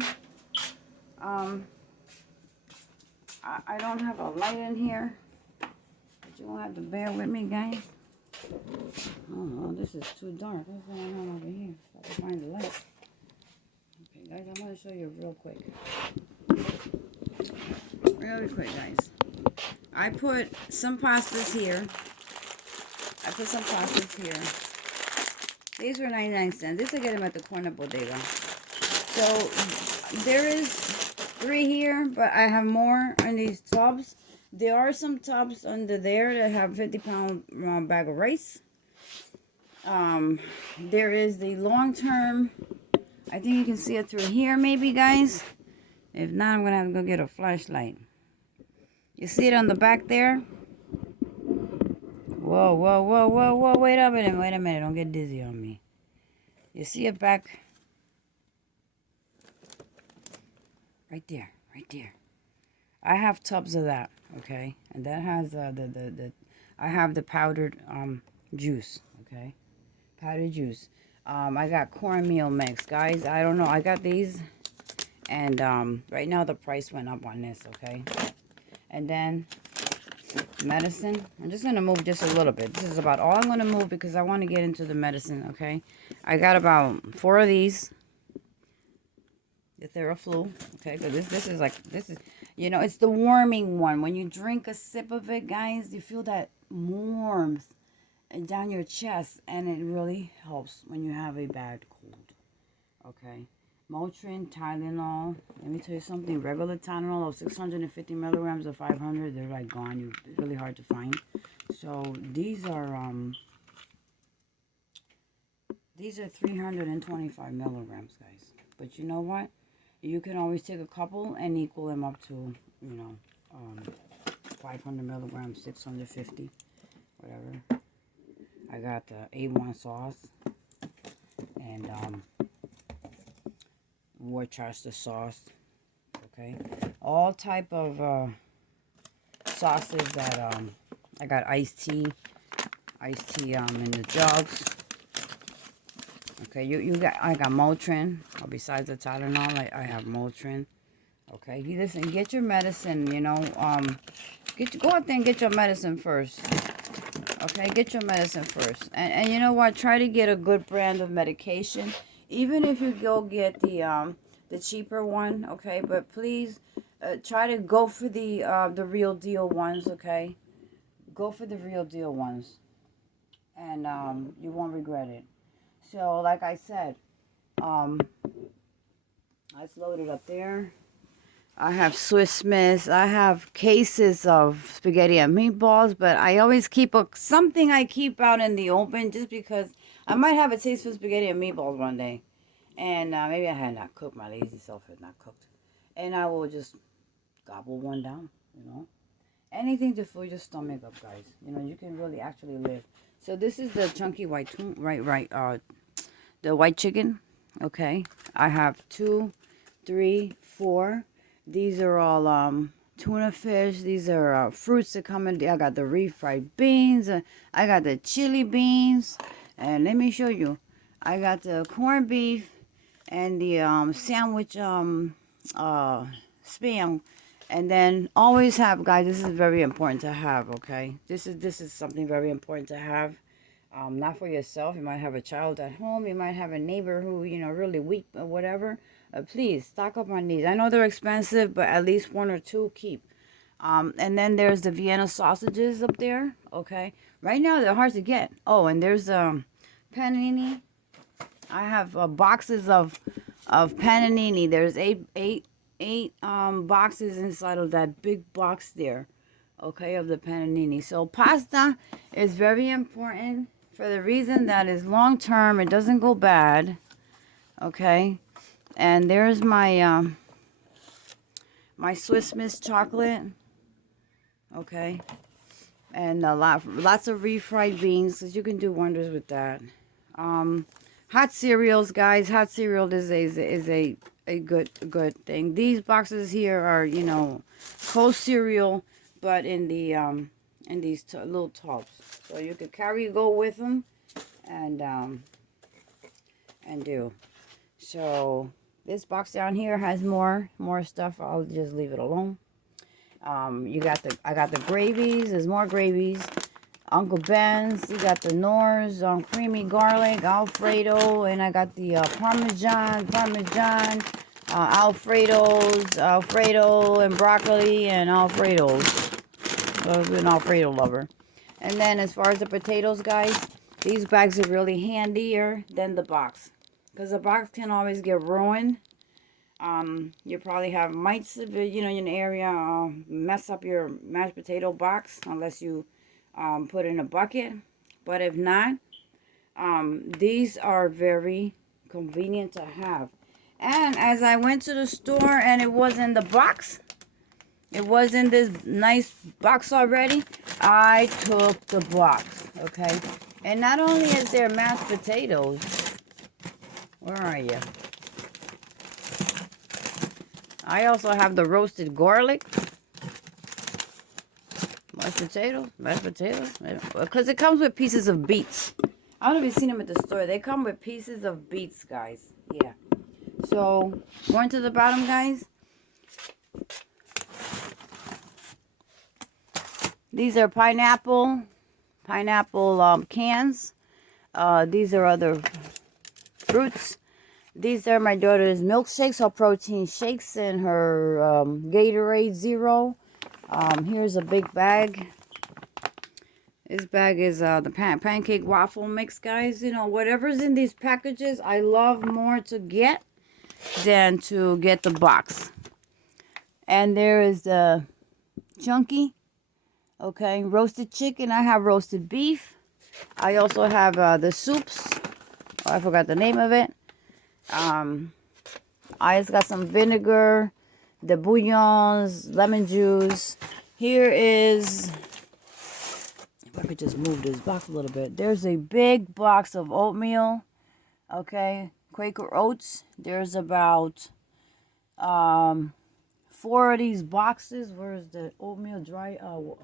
I don't have a light in here, but you won't have to bear with me, guys. Oh, this is too dark. What's going on over here? I have to find the light. Okay, guys, I'm going to show you real quick. Really quick, guys. I put some pastas here. These were 99 cents. This I get them at the corner bodega. So there is 3 here, but I have more in these tubs. There are some tubs under there that have 50-pound bag of rice. There is the long-term. I think you can see it through here, maybe, guys. If not, I'm gonna have to go get a flashlight. You see it on the back there? Whoa, whoa, whoa, whoa, whoa, wait a minute, don't get dizzy on me. You see it back? Right there. I have tubs of that, okay? And that has I have the powdered juice, okay? Powdered juice. I got cornmeal mix, guys. I don't know, I got these, and right now the price went up on this, okay? And then medicine. I'm just going to move just a little bit. This is about all I'm going to move because I want to get into the medicine, okay? I got about 4 of these. The Theraflu, okay? Because this is, you know, it's the warming one. When you drink a sip of it, guys, you feel that warmth down your chest, and it really helps when you have a bad cold, okay? Motrin Tylenol. Let me tell you something. Regular Tylenol of 650 milligrams or 500, they're like gone. It's really hard to find. So these are 325 milligrams, guys. But you know what? You can always take a couple and equal them up to, you know, 500 milligrams, 650, whatever. I got the A1 sauce and Worcestershire sauce, okay? All type of sauces that I got iced tea in the jugs. Okay, I got Motrin. Besides the Tylenol, I have Motrin. Okay, listen, get your medicine. You know, go out there and get your medicine first. Okay, get your medicine first. And you know what? Try to get a good brand of medication. Even if you go get the cheaper one, okay? But please try to go for the real deal ones, okay? Go for the real deal ones, and you won't regret it. So, like I said, let's load it up there. I have Swiss Miss. I have cases of spaghetti and meatballs, but I always keep something I keep out in the open just because I might have a taste for spaghetti and meatballs one day. And maybe I had not cooked. My lazy self had not cooked. And I will just gobble one down, you know. Anything to fill your stomach up, guys. You know, you can really actually live. So this is the chunky white tuna, the white chicken. Okay, I have 2, 3, 4. These are all tuna fish. These are fruits that come in. I got the refried beans. I got the chili beans. And let me show you. I got the corned beef and the sandwich spam. And then always have, guys, this is very important to have, okay? This is something very important to have. Not for yourself. You might have a child at home. You might have a neighbor who, you know, really weak or whatever. Please stock up on these. I know they're expensive, but at least 1 or 2 keep. And then there's the Vienna sausages up there. Okay. Right now they're hard to get. Oh, and there's panini. I have boxes of panini. There's eight boxes inside of that big box there. Okay, of the panini. So pasta is very important for the reason that is long term. It doesn't go bad. Okay. And there's my my Swiss Miss chocolate. Okay. And lots of refried beans, because you can do wonders with that. Hot cereals, guys. Hot cereal is a good thing. These boxes here are, you know, cold cereal, but in these little tubs, so you could go with them, and do. So this box down here has more stuff. I'll just leave it alone. I got the gravies. There's more gravies. Uncle Ben's. You got the Knorr's creamy garlic, Alfredo, and I got the Parmesan, Alfredo and broccoli and Alfredos. I was an Alfredo lover. And then as far as the potatoes, guys, these bags are really handier than the box, because the box can always get ruined. You probably have mites, you know, in the area, mess up your mashed potato box unless you put in a bucket. But if not, these are very convenient to have. And as I went to the store and it was in the box, it was in this nice box already, I took the box, okay? And not only is there mashed potatoes, where are you? I also have the roasted garlic. Mashed potatoes, because it comes with pieces of beets. I don't know if you've seen them at the store. They come with pieces of beets, guys. Yeah. So, going to the bottom, guys. These are pineapple cans. These are other fruits. These are my daughter's milkshakes, her protein shakes, and her Gatorade Zero. Here's a big bag. This bag is the Pancake Waffle mix, guys. You know, whatever's in these packages, I love more to get than to get the box. And there is the chunky, okay, roasted chicken. I have roasted beef. I also have the soups. Oh, I forgot the name of it. I just got some vinegar, the bouillons, lemon juice. Here is, if I could just move this box a little bit. There's a big box of oatmeal. Okay, Quaker Oats. There's about 4 of these boxes. Where's the oatmeal dry? Wait. Oh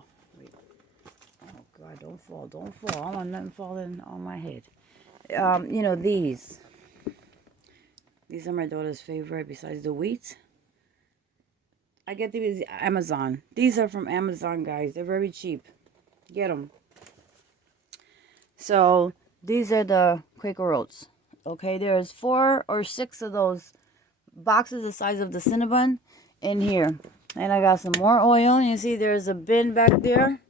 God, don't fall. I don't want nothing falling on my head. You know, these are my daughter's favorite besides the wheat. I get these Amazon. These are from Amazon, guys. They're very cheap. Get them. So these are the Quaker Oats. Okay, there's 4 or 6 of those boxes the size of the Cinnabon in here. And I got some more oil. You see there's a bin back there.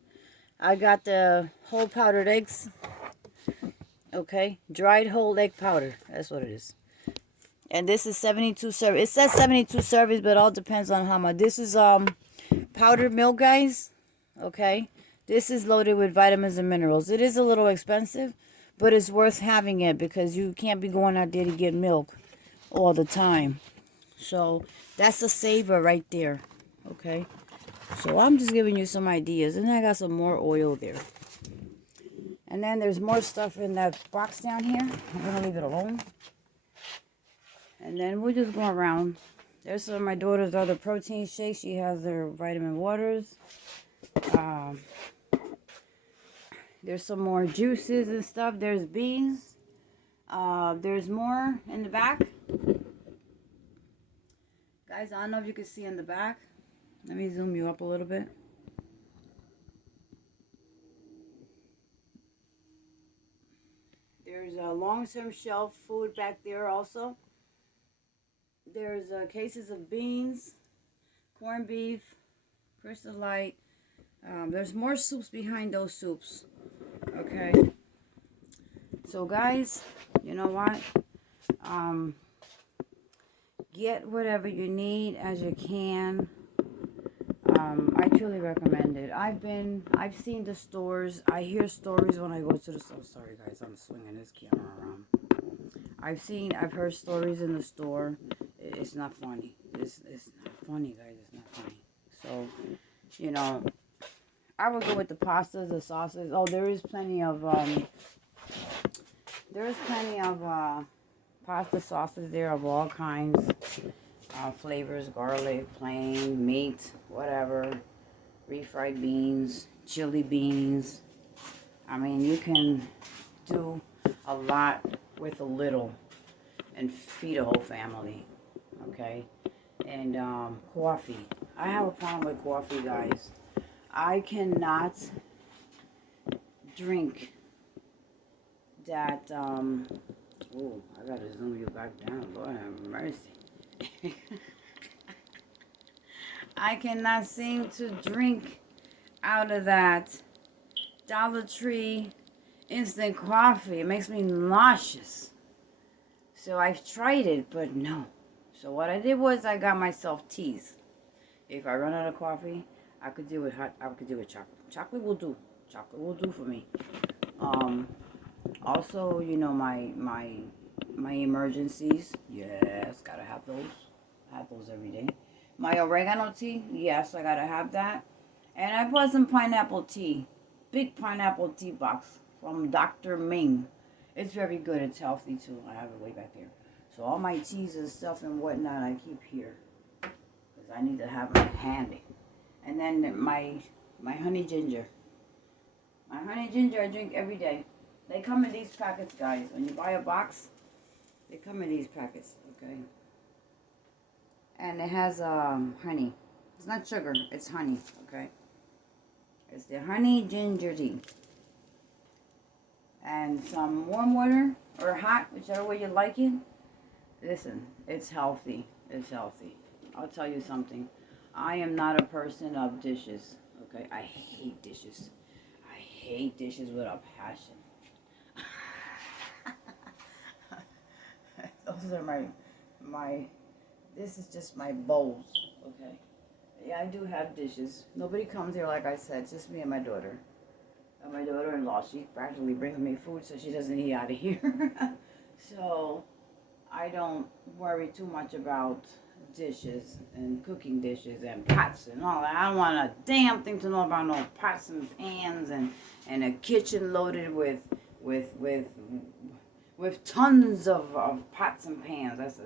I got the whole powdered eggs. Okay, dried whole egg powder. That's what it is. And this is 72 servings. It says 72 servings, but it all depends on how much. This is powdered milk, guys. Okay. This is loaded with vitamins and minerals. It is a little expensive, but it's worth having it because you can't be going out there to get milk all the time. So that's a saver right there. Okay. So I'm just giving you some ideas. And I got some more oil there. And then there's more stuff in that box down here. I'm going to leave it alone. And then we'll just go around. There's some of my daughter's other protein shakes. She has her vitamin waters. There's some more juices and stuff. There's beans. There's more in the back. Guys, I don't know if you can see in the back. Let me zoom you up a little bit. There's a long-term shelf food back there also. There's cases of beans, corned beef, Crystal Light. There's more soups behind those soups. Okay. So guys, you know what? Get whatever you need as you can. I truly recommend it. I've seen the stores. I hear stories when I go to the store. Sorry guys, I'm swinging this camera around. I've heard stories in the store. It's not funny. It's not funny, guys. It's not funny. So, you know, I would go with the pastas, the sauces. Oh, there is plenty of pasta sauces there of all kinds, flavors: garlic, plain, meat, whatever, refried beans, chili beans. I mean, you can do a lot with a little and feed a whole family. Okay. And coffee. I have a problem with coffee, guys. I cannot drink that. Oh, I gotta zoom you back down. Lord have mercy. I cannot seem to drink out of that Dollar Tree instant coffee. It makes me nauseous. So I've tried it, but no. So what I did was I got myself teas. If I run out of coffee, I could do it hot. I could do it chocolate. Chocolate will do. Chocolate will do for me. Also, you know, my emergencies. Yes, gotta have those. I have those every day. My oregano tea. Yes, I gotta have that. And I bought some pineapple tea. Big pineapple tea box from Dr. Ming. It's very good. It's healthy too. I have it way back there. So all my teas and stuff and whatnot I keep here. Because I need to have them handy. And then my honey ginger. My honey ginger I drink every day. They come in these packets, guys. When you buy a box, they come in these packets, okay? And it has honey. It's not sugar, it's honey, okay? It's the honey ginger tea. And some warm water or hot, whichever way you like it. Listen, it's healthy. It's healthy. I'll tell you something. I am not a person of dishes, okay? I hate dishes. I hate dishes with a passion. Those are my, this is just my bowls, okay? Yeah, I do have dishes. Nobody comes here, like I said, it's just me and my daughter. And my daughter-in-law, she practically brings me food so she doesn't eat out of here. So I don't worry too much about dishes and cooking dishes and pots and all that. I don't want a damn thing to know about no pots and pans and a kitchen loaded with tons of pots and pans.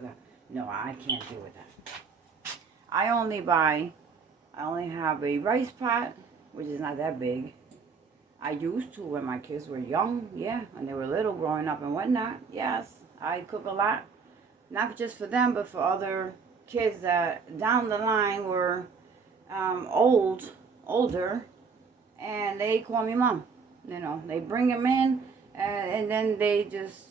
No, I can't do with that. I only have a rice pot, which is not that big. I used to when my kids were young, yeah, when they were little growing up and whatnot. Yes, I cook a lot, not just for them, but for other kids that down the line were older, and they call me mom. You know, they bring them in, and then they just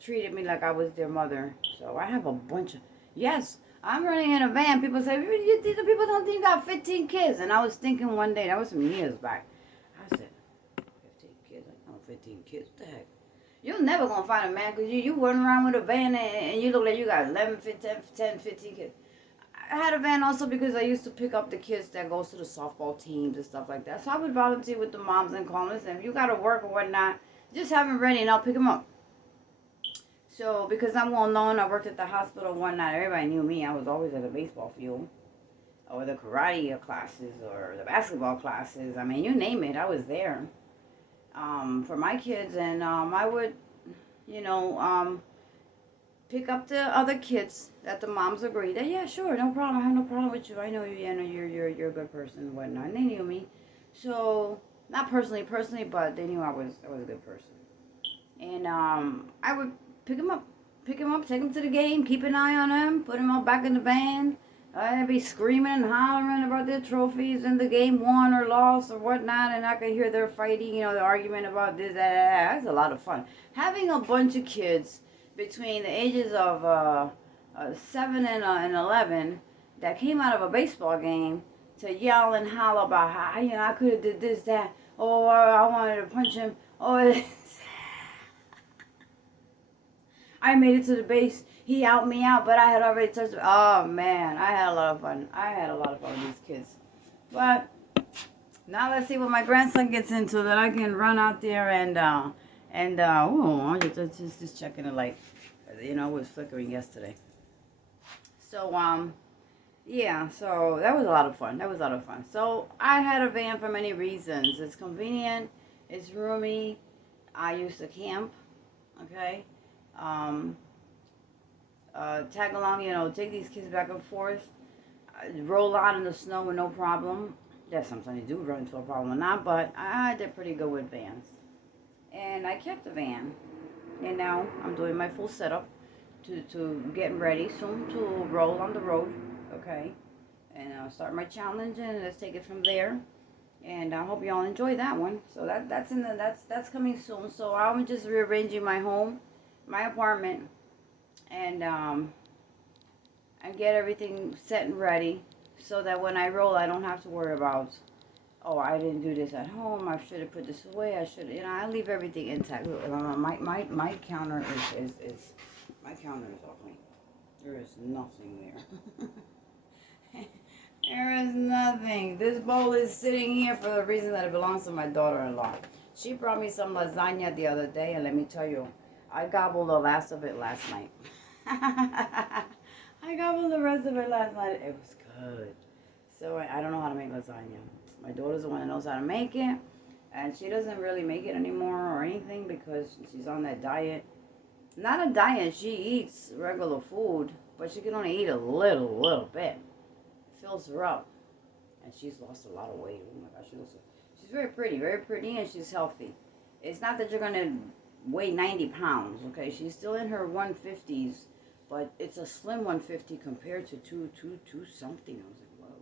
treated me like I was their mother. So I have a bunch of, yes, I'm running in a van. People say, people don't think you got 15 kids. And I was thinking one day, that was some years back, I said, 15 kids? I know 15 kids, what the heck? You're never going to find a man because you run around with a van and you look like you got 11, 15, 10, 15 kids. I had a van also because I used to pick up the kids that goes to the softball teams and stuff like that. So I would volunteer with the moms and call them, listen, if you got to work or whatnot, just have them ready and I'll pick them up. So because I'm well known, I worked at the hospital one night. Everybody knew me. I was always at the baseball field or the karate classes or the basketball classes. I mean, you name it, I was there for my kids. And I would, you know, pick up the other kids that the moms agreed that, yeah, sure, no problem. I have no problem with you. I know you. Yeah, no, you're a good person and whatnot. And they knew me, so not personally, but they knew I was a good person. And I would pick them up, take them to the game, keep an eye on them, put them all back in the van. I'd be screaming and hollering about their trophies and the game won or lost or whatnot, and I could hear their fighting, you know, the argument about this, that. That's a lot of fun. Having a bunch of kids between the ages of 7 and 11 that came out of a baseball game to yell and holler about how, you know, I could have did this, that, oh, I wanted to punch him, oh, I made it to the base. He out me out, but I had already touched him. Oh, man. I had a lot of fun. With these kids. But now let's see what my grandson gets into that I can run out there I'm just checking the light. You know, it was flickering yesterday. So, yeah, so that was a lot of fun. So I had a van for many reasons. It's convenient. It's roomy. I used to camp. Okay. Tag along, you know, take these kids back and forth, roll out in the snow with no problem. Yeah, sometimes you do run into a problem or not, but I did pretty good with vans. And I kept the van. And now I'm doing my full setup to getting ready soon to roll on the road, okay? And I'll start my challenge and let's take it from there. And I hope y'all enjoy that one. So that's coming soon. So I'm just rearranging my home, my apartment, and get everything set and ready so that when I roll I don't have to worry about, oh, I didn't do this at home, I should have put this away, I should, you know, I leave everything intact. My counter is my counter is all clean. There is nothing there. There is nothing. This bowl is sitting here for the reason that it belongs to my daughter-in-law. She brought me some lasagna the other day, and let me tell you, I gobbled the last of it last night. I gobbled the rest of it last night. It was good. So I don't know how to make lasagna. My daughter's the one that knows how to make it. And she doesn't really make it anymore or anything because she's on that diet. Not a diet. She eats regular food, but she can only eat a little bit. It fills her up. And she's lost a lot of weight. Oh my gosh, she's very pretty, and she's healthy. It's not that you're going to weigh 90 pounds, okay? She's still in her 150s, but it's a slim 150 compared to 2 something. I was like, whoa.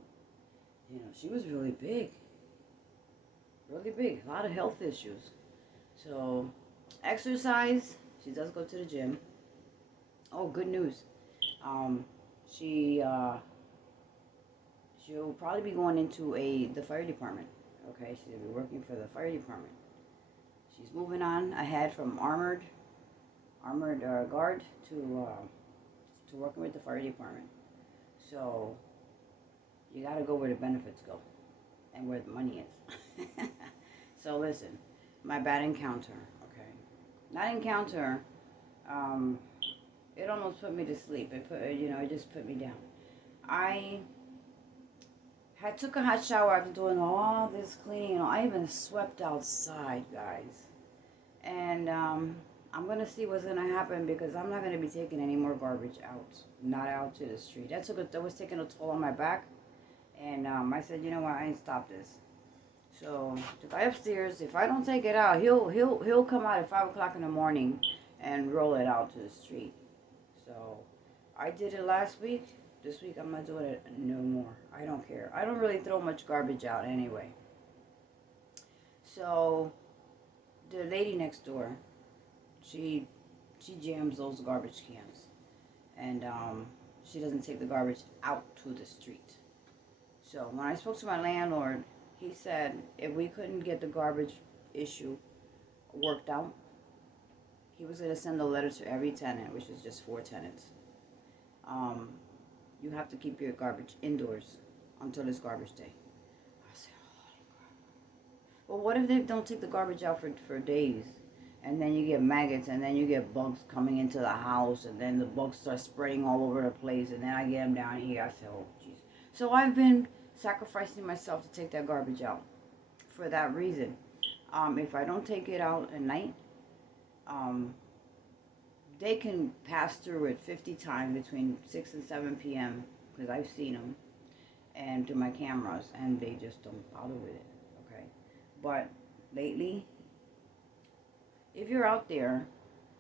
You know, she was really big. A lot of health issues. So, exercise. She does go to the gym. Oh, good news. She'll probably be going into the fire department. Okay, she'll be working for the fire department. She's moving on ahead from armored guard to working with the fire department. So you got to go where the benefits go and where the money is. So listen, my bad encounter. Okay, that encounter, it almost put me to sleep. It just put me down. I took a hot shower after doing all this cleaning. You know, I even swept outside, guys. And I'm going to see what's going to happen because I'm not going to be taking any more garbage out. Not out to the street. That was taking a toll on my back. And I said, you know what, I ain't stop this. So the guy upstairs, if I don't take it out, he'll come out at 5 o'clock in the morning and roll it out to the street. So I did it last week. This week I'm not doing it no more. I don't care. I don't really throw much garbage out anyway. So the lady next door, she jams those garbage cans, and she doesn't take the garbage out to the street. So when I spoke to my landlord, he said if we couldn't get the garbage issue worked out, he was going to send a letter to every tenant, which is just 4 tenants. You have to keep your garbage indoors until it's garbage day. I said, holy crap. Well, what if they don't take the garbage out for days? And then you get maggots, and then you get bugs coming into the house, and then the bugs start spreading all over the place, and then I get them down here. I said, oh, jeez. So I've been sacrificing myself to take that garbage out for that reason. If I don't take it out at night, they can pass through it 50 times between 6 and 7 p.m. because I've seen them and through my cameras, and they just don't bother with it, okay? But lately, if you're out there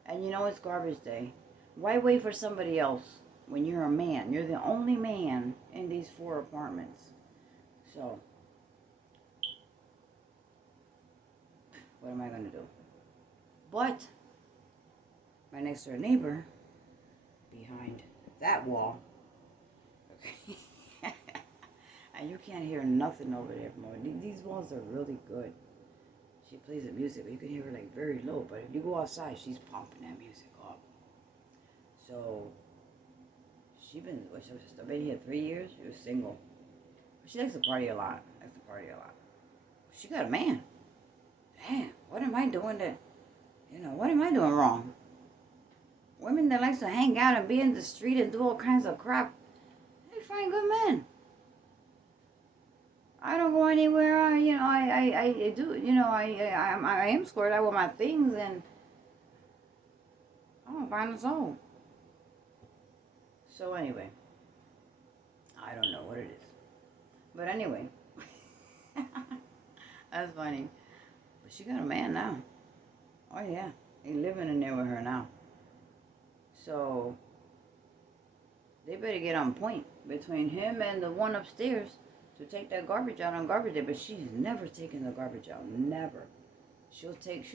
and you know it's garbage day, why wait for somebody else when you're a man? You're the only man in these 4 apartments. So, what am I going to do? But my next door neighbor, behind that wall, okay, and you can't hear nothing over there from over. These walls are really good. She plays the music, but you can hear her like very low. But if you go outside, she's pumping that music up. So she's been here 3 years. She was single. She likes to party a lot. She got a man. Damn, what am I doing that? What am I doing wrong? Women that likes to hang out and be in the street and do all kinds of crap, they find good men. I don't go anywhere. I do. I am squared out with my things, and I don't find a soul. So anyway, I don't know what it is, but anyway, that's funny. But she got a man now. Oh yeah, he living in there with her now. So they better get on point between him and the one upstairs to take that garbage out on garbage day. But she's never taken the garbage out. Never. She'll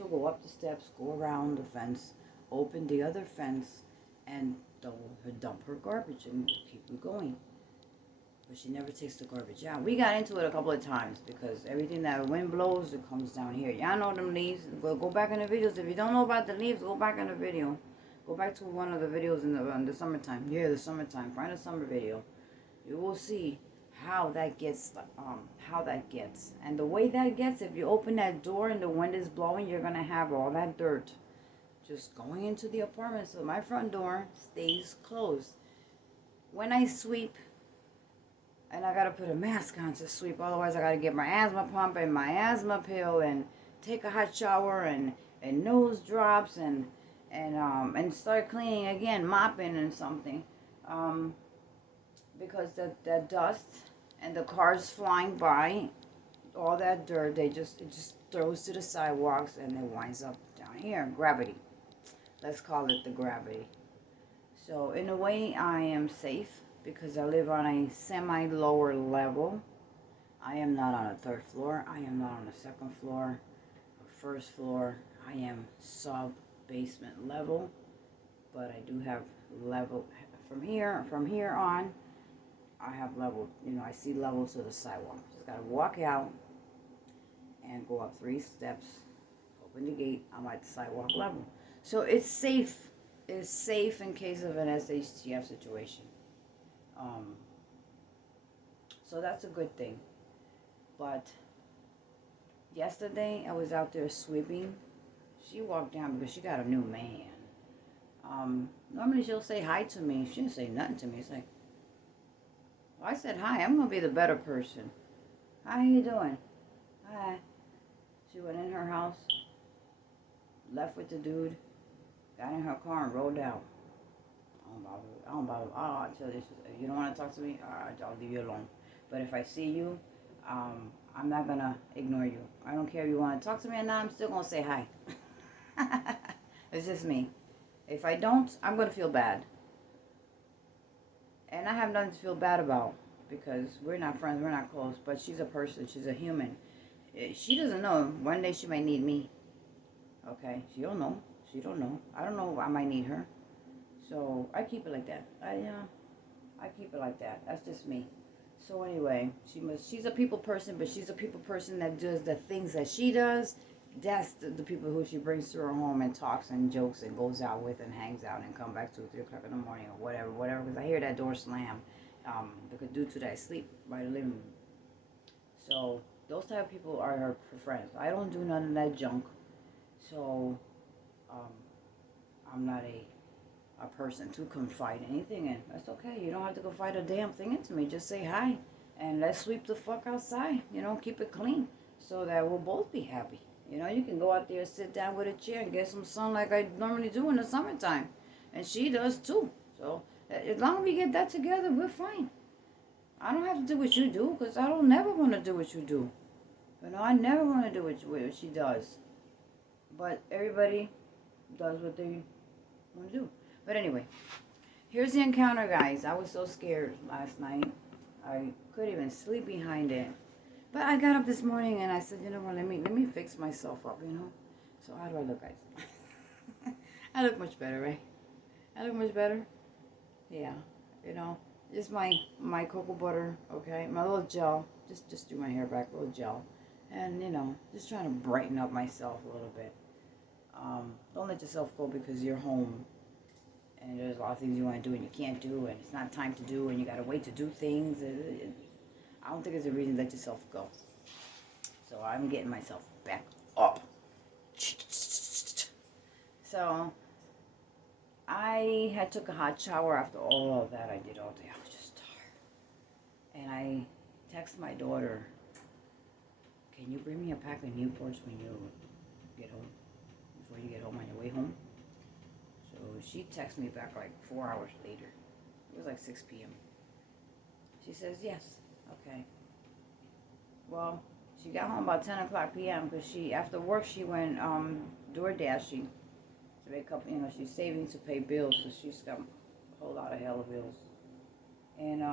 go up the steps, go around the fence, open the other fence, and dump her garbage and keep it going. But she never takes the garbage out. We got into it a couple of times because everything that wind blows, it comes down here. Y'all know them leaves. Go back in the videos. If you don't know about the leaves, go back in the video. Go back to one of the videos in the summertime. Yeah, the summertime. Find a summer video. You will see how that gets. And the way that gets, if you open that door and the wind is blowing, you're going to have all that dirt just going into the apartment. So my front door stays closed. When I sweep, and I got to put a mask on to sweep, otherwise I got to get my asthma pump and my asthma pill and take a hot shower and nose drops and start cleaning again, mopping and something, because that dust and the cars flying by, all that dirt, it just throws to the sidewalks and it winds up down here. Gravity. Let's call it the gravity. So in a way, I am safe because I live on a semi-lower level. I am not on a 3rd floor. I am not on a 2nd floor, a 1st floor. I am sub-basement level, but I do have level from here on. I have level, I see levels to the sidewalk. Just gotta walk out and go up 3 steps, open the gate. I'm at the sidewalk level. So it's safe. It's safe in case of an SHTF situation. So that's a good thing. But yesterday I was out there sweeping. She walked down because she got a new man. Normally she'll say hi to me. She didn't say nothing to me. It's like, well, I said hi. I'm going to be the better person. How you doing? Hi. She went in her house, left with the dude, got in her car and rolled out. I don't bother. I'll tell you this. If you don't want to talk to me, I'll leave you alone. But if I see you, I'm not going to ignore you. I don't care if you want to talk to me or not. I'm still going to say hi. It's just me. If I don't, I'm going to feel bad. And I have nothing to feel bad about because we're not friends, we're not close. But she's a person, she's a human. She doesn't know. One day she might need me. Okay? She don't know. She don't know. I don't know if I might need her. So I keep it like that. I keep it like that. That's just me. So anyway, she's a people person, but she's a people person that does the things that she does that's the people who she brings to her home and talks and jokes and goes out with and hangs out and come back 2 or 3 o'clock in the morning or whatever. Because I hear that door slam, because due to that sleep by the living room. So those type of people are her friends. I don't do none of that junk. So I'm not a person to confide anything in. That's okay. You don't have to confide a damn thing into me. Just say hi and let's sweep the fuck outside. Keep it clean so that we'll both be happy. You can go out there, sit down with a chair and get some sun like I normally do in the summertime. And she does too. So as long as we get that together, we're fine. I don't have to do what you do because I don't never want to do what you do. I never want to do what she does. But everybody does what they want to do. But anyway, here's the encounter, guys. I was so scared last night. I couldn't even sleep behind it. But I got up this morning and I said, you know what, let me fix myself up, So how do I look, guys? I look much better, right? I look much better? Yeah, just my cocoa butter, okay? My little gel. Just do my hair back, a little gel. And, just trying to brighten up myself a little bit. Don't let yourself go because you're home and there's a lot of things you want to do and you can't do and it's not time to do and you got to wait to do things. I don't think there's a reason to let yourself go. So I'm getting myself back up. So I had took a hot shower after all of that I did all day. I was just tired. And I text my daughter, can you bring me a pack of Newports when you get home? Before you get home on your way home? So she texted me back like 4 hours later. It was like 6 p.m. She says, yes. Okay. Well, she got home about 10 o'clock p.m. because after work, she went door dashing to make up, she's saving to pay bills, so she's got a whole lot of hella bills. And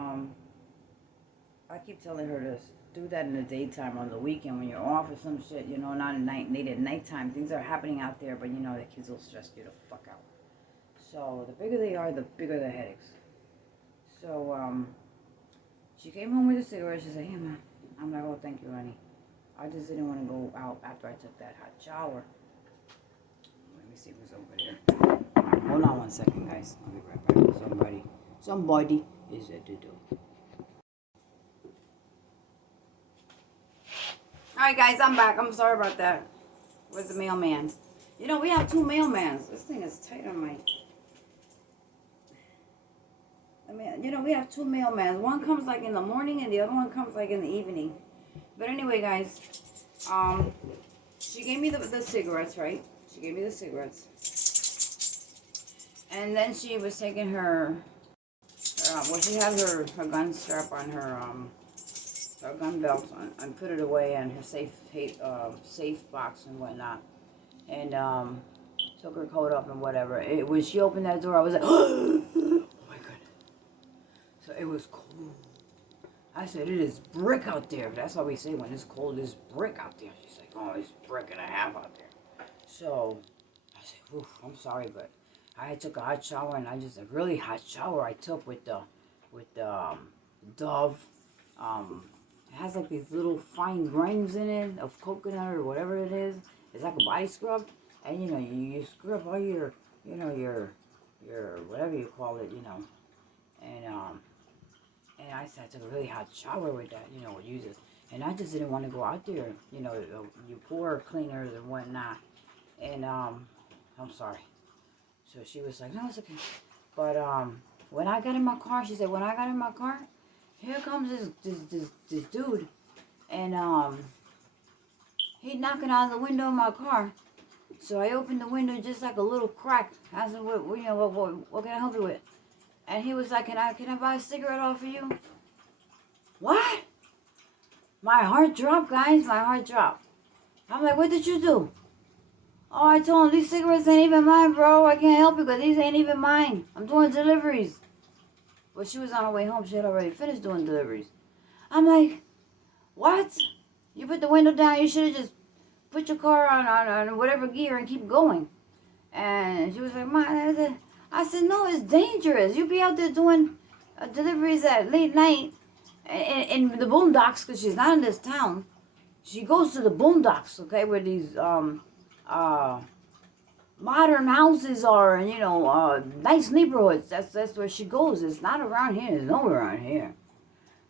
I keep telling her to do that in the daytime on the weekend when you're off or some shit, not at night, late at nighttime. Things are happening out there, but the kids will stress you the fuck out. So the bigger they are, the bigger the headaches. So, she came home with a cigarette. She said, hey, man. I'm like, oh, thank you, honey. I just didn't want to go out after I took that hot shower. Let me see who's over there. Right, hold on 1 second, guys. I'll be right back. Somebody is at the door. All right, guys, I'm back. I'm sorry about that. Where's the mailman? We have 2 mailmans. This thing is tight on my... we have 2 mailmen. One comes like in the morning and the other one comes like in the evening. But anyway, guys, she gave me the cigarettes, right? She gave me the cigarettes. And then she was taking her she had her gun strap on her gun belt and put it away in her safe box and whatnot. And took her coat off and whatever. When she opened that door, I was like, oh my God. So it was cold. I said, it is brick out there. That's what we say when it's cold, it's brick out there. She's like, oh, it's brick and a half out there. So I said, I'm sorry, but I took a hot shower, and I just a really hot shower I took with the Dove. It has like these little fine grains in it of coconut or whatever it is. It's like a body scrub, and you scrub all your whatever you call it, and I said I took a really hot shower with that, use it. And I just didn't want to go out there, you pour cleaners and whatnot. And I'm sorry. So she was like, no, it's okay. But when I got in my car, she said, when I got in my car, here comes this dude, and he knocking on the window of my car. So I opened the window just like a little crack. I said, what can I help you with? And he was like, can I buy a cigarette off of you? What? My heart dropped, guys. My heart dropped. I'm like, what did you do? Oh, I told him, these cigarettes ain't even mine, bro. I can't help you because these ain't even mine. I'm doing deliveries. Well, she was on her way home. She had already finished doing deliveries. I'm like, what? You put the window down. You should have just put your car on whatever gear and keep going. And she was like, I said, no, it's dangerous. You be out there doing deliveries at late night in the boondocks because she's not in this town. she goes to the boondocks, okay, where these modern houses are, and nice neighborhoods. That's where she goes. It's not around here. There's nowhere around here.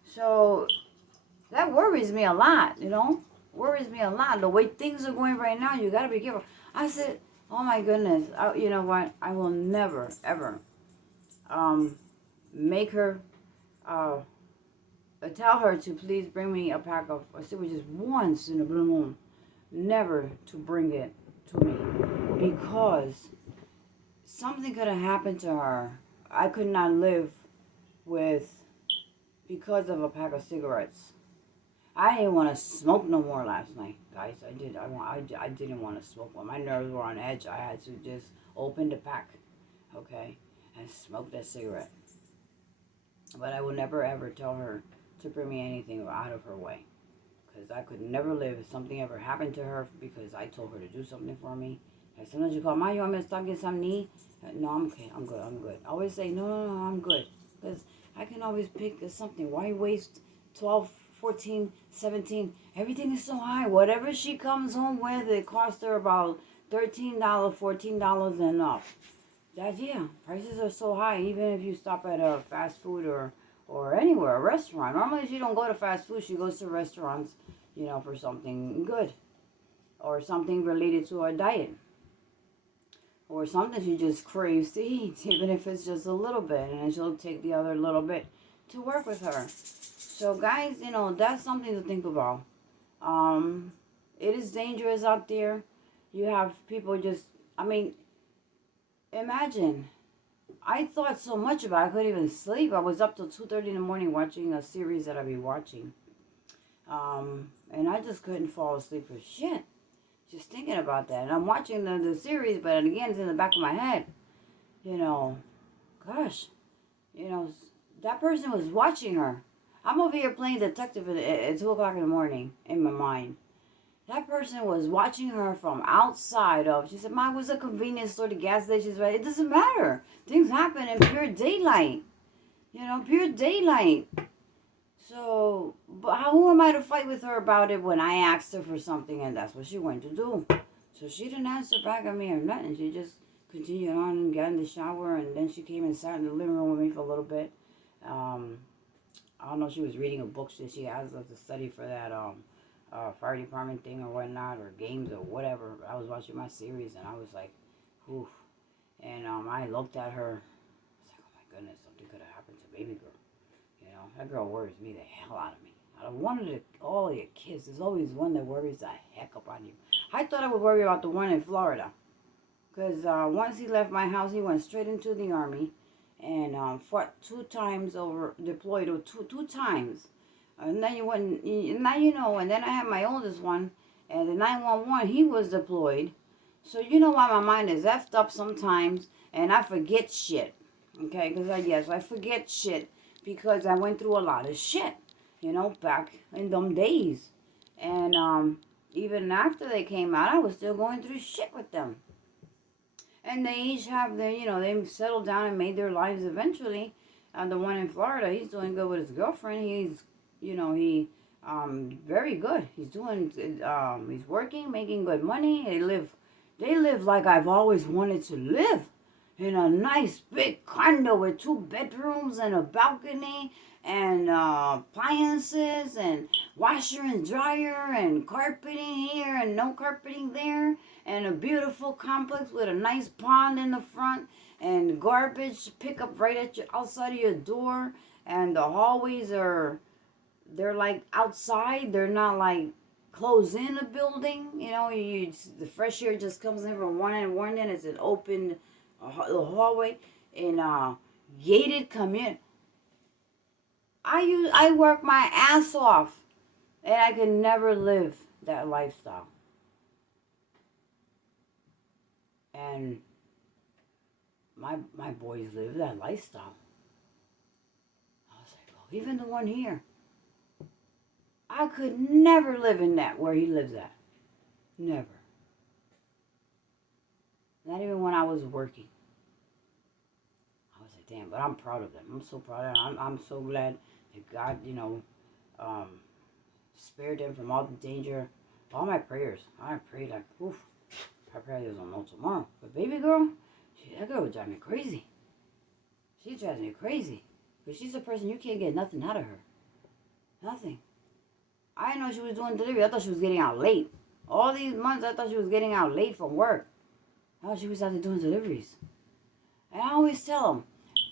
So that worries me a lot. Worries me a lot. The way things are going right now, you gotta be careful. I said, oh my goodness, you know what? I will never ever make her tell her to please bring me a pack of sandwiches once in a blue moon. Never to bring it to me, because something could have happened to her. I could not live because of a pack of cigarettes. I didn't want to smoke no more last night, guys. I didn't want to smoke. When my nerves were on edge, I had to just open the pack, okay, and smoke that cigarette. But I will never ever tell her to bring me anything out of her way, because I could never live if something ever happened to her because I told her to do something for me. Like sometimes you call, Ma, you want me to stop getting something to eat? No, I'm okay. I'm good. I always say, no, I'm good. Because I can always pick something. Why waste 12, 14, 17? Everything is so high. Whatever she comes home with, it costs her about $13, $14 and up. Prices are so high. Even if you stop at a fast food or anywhere, a restaurant. Normally she don't go to fast food. She goes to restaurants, for something good. Or something related to her diet. Or something she just craves to eat, even if it's just a little bit. And then she'll take the other little bit to work with her. So guys, that's something to think about. It is dangerous out there. You have people imagine. I thought so much about it, I couldn't even sleep. I was up till 2:30 in the morning watching a series that I've been watching. And I just couldn't fall asleep for shit. Just thinking about that. And I'm watching the series, but again, it's in the back of my head. Gosh. That person was watching her. I'm over here playing detective at 2 o'clock in the morning in my mind. That person was watching her from outside of. She said, "Ma, was a convenience store, the gas stations, right?" It doesn't matter. Things happen in pure daylight. Pure daylight. So, but who am I to fight with her about it when I asked her for something and that's what she went to do? So she didn't answer back at me or nothing. She just continued on and got in the shower, and then she came and sat in the living room with me for a little bit. I don't know if she was reading a book that she has to study for that fire department thing or whatnot, or games or whatever. I was watching my series and I was like, oof. And I looked at her. I was like, oh my goodness, something could have happened to baby girl. That girl worries me the hell out of me. Out of all your kids, there's always one that worries the heck up on you. I thought I would worry about the one in Florida. Because once he left my house, he went straight into the Army. And fought 2 times over, deployed two times. And then and then I had my oldest one. And the 911, he was deployed. So you know why my mind is effed up sometimes. And I forget shit. Okay, because I forget shit. Because I went through a lot of shit, back in them days. And even after they came out, I was still going through shit with them. And they each have they settled down and made their lives eventually. The one in Florida, he's doing good with his girlfriend. He's, very good. He's doing, he's working, making good money. They live like I've always wanted to live. In a nice big condo with 2 bedrooms and a balcony and appliances and washer and dryer and carpeting here and no carpeting there, and a beautiful complex with a nice pond in the front and garbage pickup right at outside of your door, and the hallways they're like outside. They're not like closed in the building. The fresh air just comes in from one end. It's an open the hallway in gated community. I work my ass off, and I could never live that lifestyle. And my boys live that lifestyle. I was like, oh, even the one here. I could never live in that where he lives at. Never. Not even when I was working. I was like, damn, but I'm proud of them. I'm so proud of them. I'm so glad that God, spare them from all the danger. All my prayers. I pray like, oof, I pray there's no tomorrow. But baby girl, that girl would drive me crazy. She drives me crazy. Because she's a person you can't get nothing out of her. Nothing. I didn't know she was doing delivery. I thought she was getting out late. All these months, I thought she was getting out late from work. I thought she was out there doing deliveries. And I always tell them,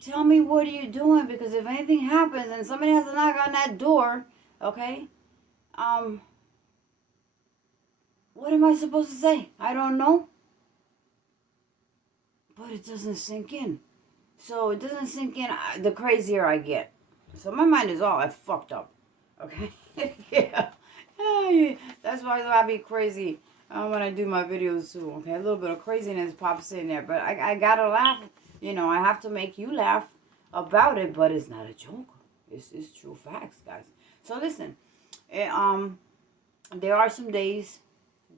tell me what are you doing? Because if anything happens and somebody has to knock on that door, okay, what am I supposed to say? I don't know. But it doesn't sink in. So it doesn't sink in the crazier I get. So my mind is all fucked up. Okay? Yeah. That's why I be crazy when I do my videos too. Okay? A little bit of craziness pops in there. But I gotta laugh. You know, I have to make you laugh about it. But it's not a joke. It's true facts, guys. So listen. There are some days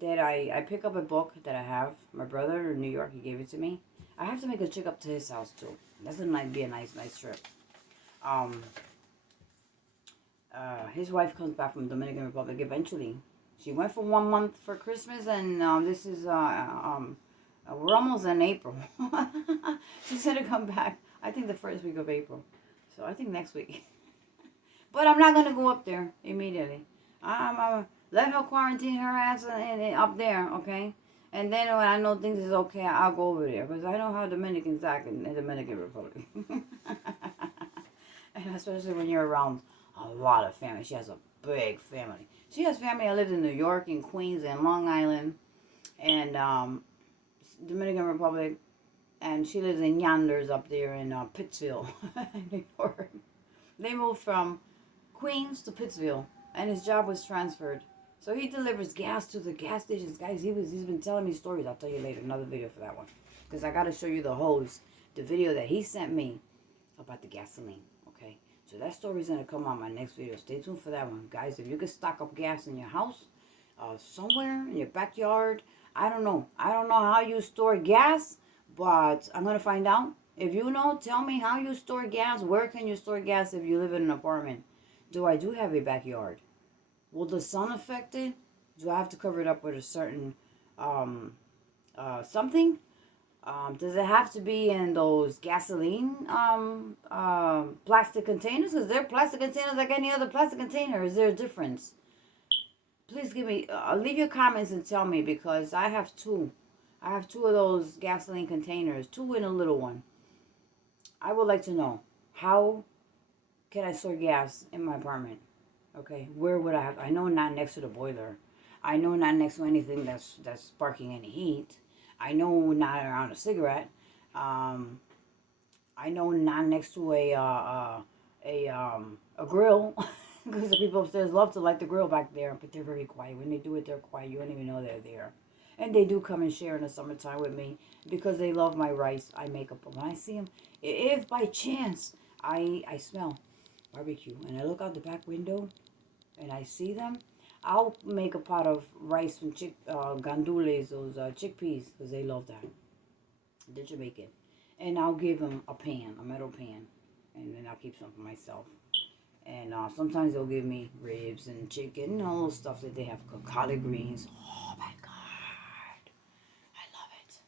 that I pick up a book that I have. My brother in New York, he gave it to me. I have to make a trip up to his house too. Doesn't like be a nice trip. His wife comes back from Dominican Republic eventually. She went for 1 month for Christmas, and this is we're almost in April. She's gonna come back. I think the first week of April. So I think next week. But I'm not gonna go up there immediately. I'm let her quarantine her ass up there, okay? And then when I know things is okay, I'll go over there. Because I know how Dominicans act in the Dominican Republic. And especially when you're around a lot of family. She has a big family. She has family that lives in New York, in Queens, and Long Island. And Dominican Republic. And she lives in Yonders up there in Pittsville, New York. They moved from Queens to Pittsville. And his job was transferred. So he delivers gas to the gas stations. Guys, he's been telling me stories. I'll tell you later. Another video for that one. Because I got to show you the video that he sent me about the gasoline. Okay? So that story is going to come on my next video. Stay tuned for that one. Guys, if you could stock up gas in your house, somewhere in your backyard, I don't know. I don't know how you store gas, but I'm going to find out. If you know, tell me how you store gas. Where can you store gas if you live in an apartment? Do I have a backyard? Will the sun affect it? Do I have to cover it up with a certain something? Does it have to be in those gasoline plastic containers? Because they're plastic containers like any other plastic container. Is there a difference? Please give me, leave your comments and tell me, because I have two. I have two of those gasoline containers, two in a little one. I would like to know, how can I store gas in my apartment? Okay, where would I have? I know not next to the boiler. I know not next to anything that's sparking any heat. I know not around a cigarette. I know not next to a grill, because the people upstairs love to light the grill back there, but they're very quiet. When they do it, they're quiet. You don't even know they're there. And they do come and share in the summertime with me because they love my rice. I make up. When I see them, if by chance I smell barbecue and I look out the back window and I see them, I'll make a pot of rice and gandules, those chickpeas, because they love that. They're Jamaican. And I'll give them a pan, a metal pan, and then I'll keep some for myself. And sometimes they'll give me ribs and chicken and all those stuff that they have, collard greens. Oh my God, I love it.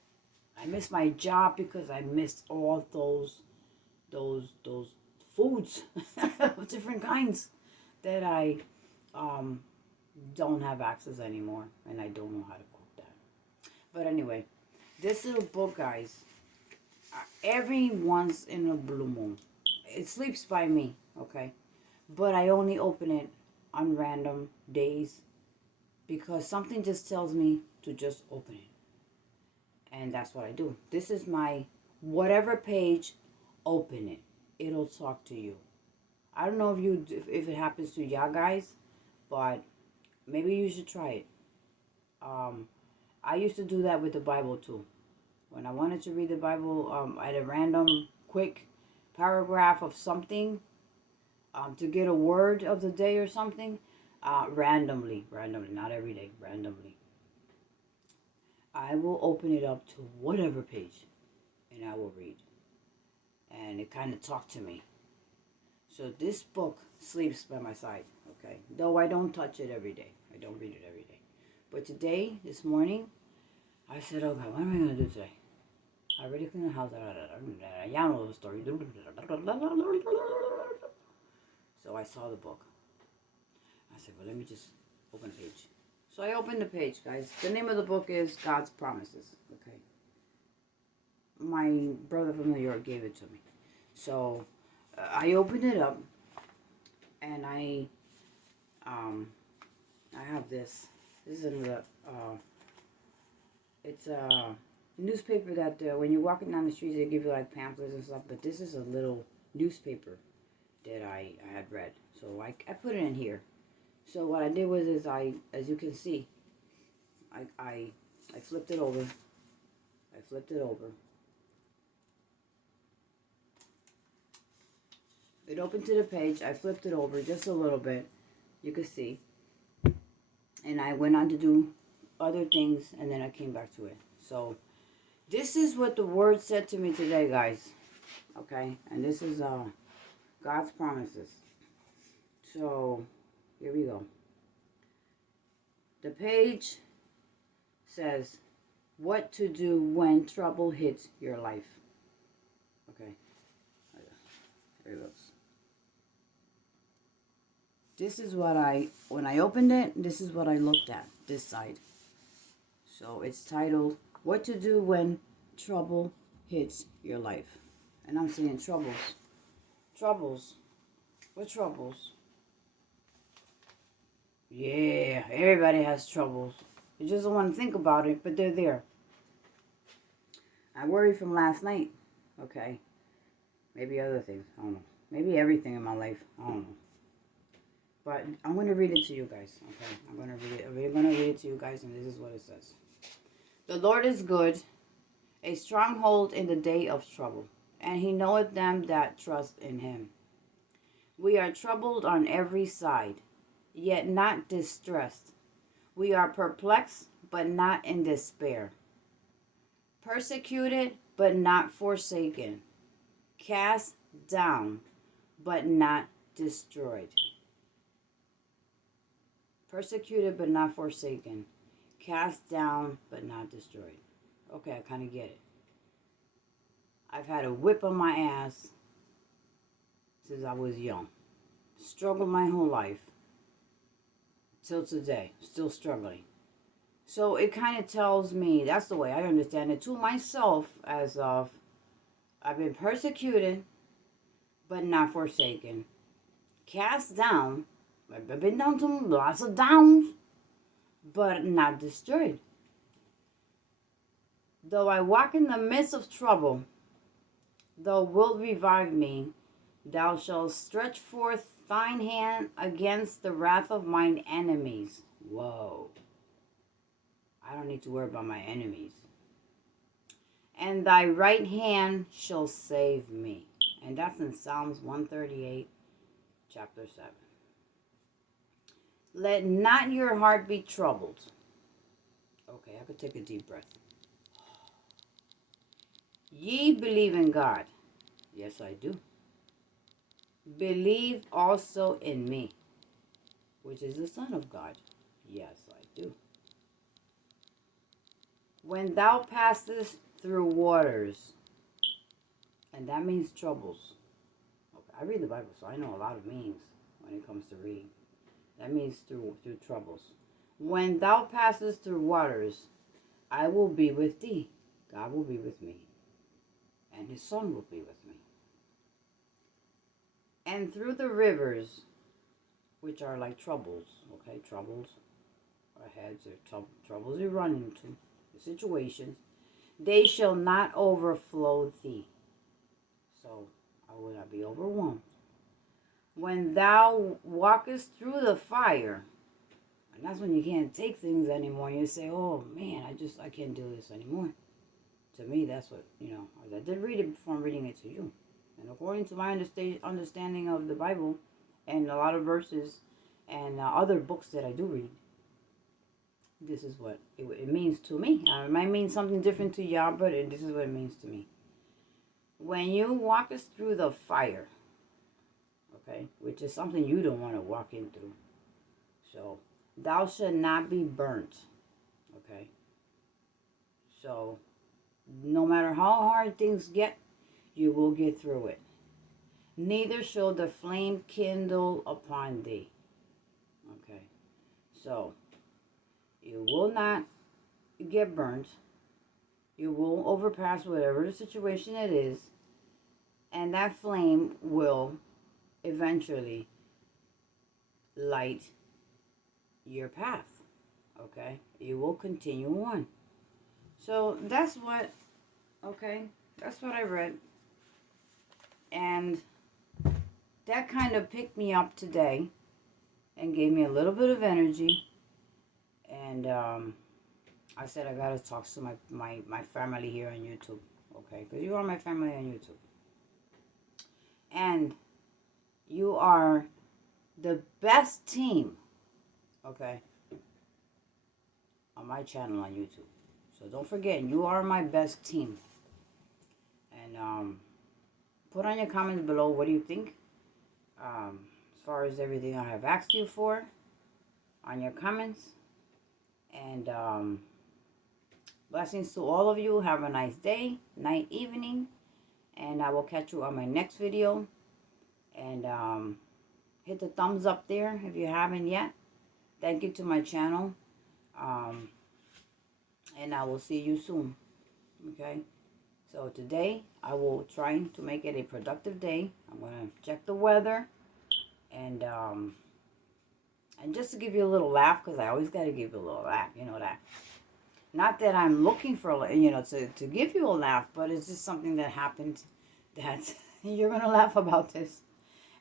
I miss my job because I missed all those foods of different kinds that I don't have access anymore, and I don't know how to cook that. But anyway, this little book, guys, every once in a blue moon, it sleeps by me, okay? But I only open it on random days because something just tells me to just open it. And that's what I do. This is my whatever page, open it. It'll talk to you. I don't know if it happens to y'all guys, but maybe you should try it. I used to do that with the Bible too. When I wanted to read the Bible at a random, quick paragraph of something, to get a word of the day or something, randomly, not every day, randomly, I will open it up to whatever page, and I will read. And it kind of talked to me. So this book sleeps by my side, Okay, though I don't touch it every day. I don't read it every day. But today, this morning, I said, oh God, what am I going to do today? I already cleaned the house. Yeah, I know the story. So I saw the book. I said, well, let me just open the page. So I opened the page, guys. The name of the book is God's Promises. Okay. My brother from New York gave it to me. So I opened it up, and I have this. This is another. It's a newspaper that when you're walking down the streets, they give you like pamphlets and stuff. But this is a little newspaper that I had read. So I put it in here. So what I did was as you can see, I flipped it over. I flipped it over. It opened to the page. I flipped it over just a little bit. You can see. And I went on to do other things, and then I came back to it. So this is what the Word said to me today, guys. Okay? And this is God's promises. So here we go. The page says, what to do when trouble hits your life. Okay. Here it goes. This is what when I opened it, this is what I looked at, this side. So it's titled, What to Do When Trouble Hits Your Life. And I'm saying troubles. Troubles. What troubles? Yeah, everybody has troubles. You just don't want to think about it, but they're there. I worried from last night. Okay. Maybe other things. I don't know. Maybe everything in my life. I don't know. But I'm going to read it to you guys. Okay. I'm going to read it. We're going to read it to you guys, and this is what it says. The Lord is good, a stronghold in the day of trouble, and he knoweth them that trust in him. We are troubled on every side, yet not distressed. We are perplexed, but not in despair. Persecuted, but not forsaken. Cast down, but not destroyed. Persecuted, but not forsaken. Cast down, but not destroyed. Okay, I kind of get it. I've had a whip on my ass since I was young. Struggled my whole life. Till today. Still struggling. So it kind of tells me, that's the way I understand it, to myself as of, I've been persecuted, but not forsaken. Cast down. I've been down to lots of downs, but not destroyed. Though I walk in the midst of trouble, thou wilt revive me. Thou shalt stretch forth thine hand against the wrath of mine enemies. Whoa. I don't need to worry about my enemies. And thy right hand shall save me. And that's in Psalms 138, chapter 7. Let not your heart be troubled. Okay, I could take a deep breath. Ye believe in God. Yes, I do. Believe also in me, which is the Son of God. Yes, I do. When thou passest through waters, and that means troubles. Okay, I read the Bible, so I know a lot of meanings when it comes to reading. That means through troubles. When thou passest through waters, I will be with thee. God will be with me. And his Son will be with me. And through the rivers, which are like troubles, okay, troubles ahead, or troubles you run into, the situations, they shall not overflow thee. So I will not be overwhelmed. When thou walkest through the fire, and that's when you can't take things anymore. You say, oh man, I can't do this anymore. To me, that's what, I did read it before I'm reading it to you. And according to my understanding of the Bible and a lot of verses and other books that I do read, this is what it means to me. It might mean something different to y'all, but this is what it means to me. When you walk us through the fire, okay, which is something you don't want to walk into, So, thou should not be burnt. Okay? So, no matter how hard things get, you will get through it. Neither shall the flame kindle upon thee. Okay? So, you will not get burnt. You will overpass whatever the situation it is. And that flame will eventually light your path. Okay? You will continue on. So that's what, okay, that's what I read. And that kind of picked me up today and gave me a little bit of energy. And I said I gotta talk to my family here on YouTube. Okay? Because you are my family on YouTube. And you are the best team, okay, on my channel on YouTube. So don't forget, you are my best team. And put on your comments below, what do you think? As far as everything I have asked you for, on your comments. And blessings to all of you. Have a nice day, night, evening. And I will catch you on my next video. And hit the thumbs up there if you haven't yet. Thank you to my channel. And I will see you soon. Okay? So today, I will try to make it a productive day. I'm going to check the weather. And just to give you a little laugh, because I always got to give you a little laugh. You know that. Not that I'm looking for, to give you a laugh, but it's just something that happened that you're going to laugh about this.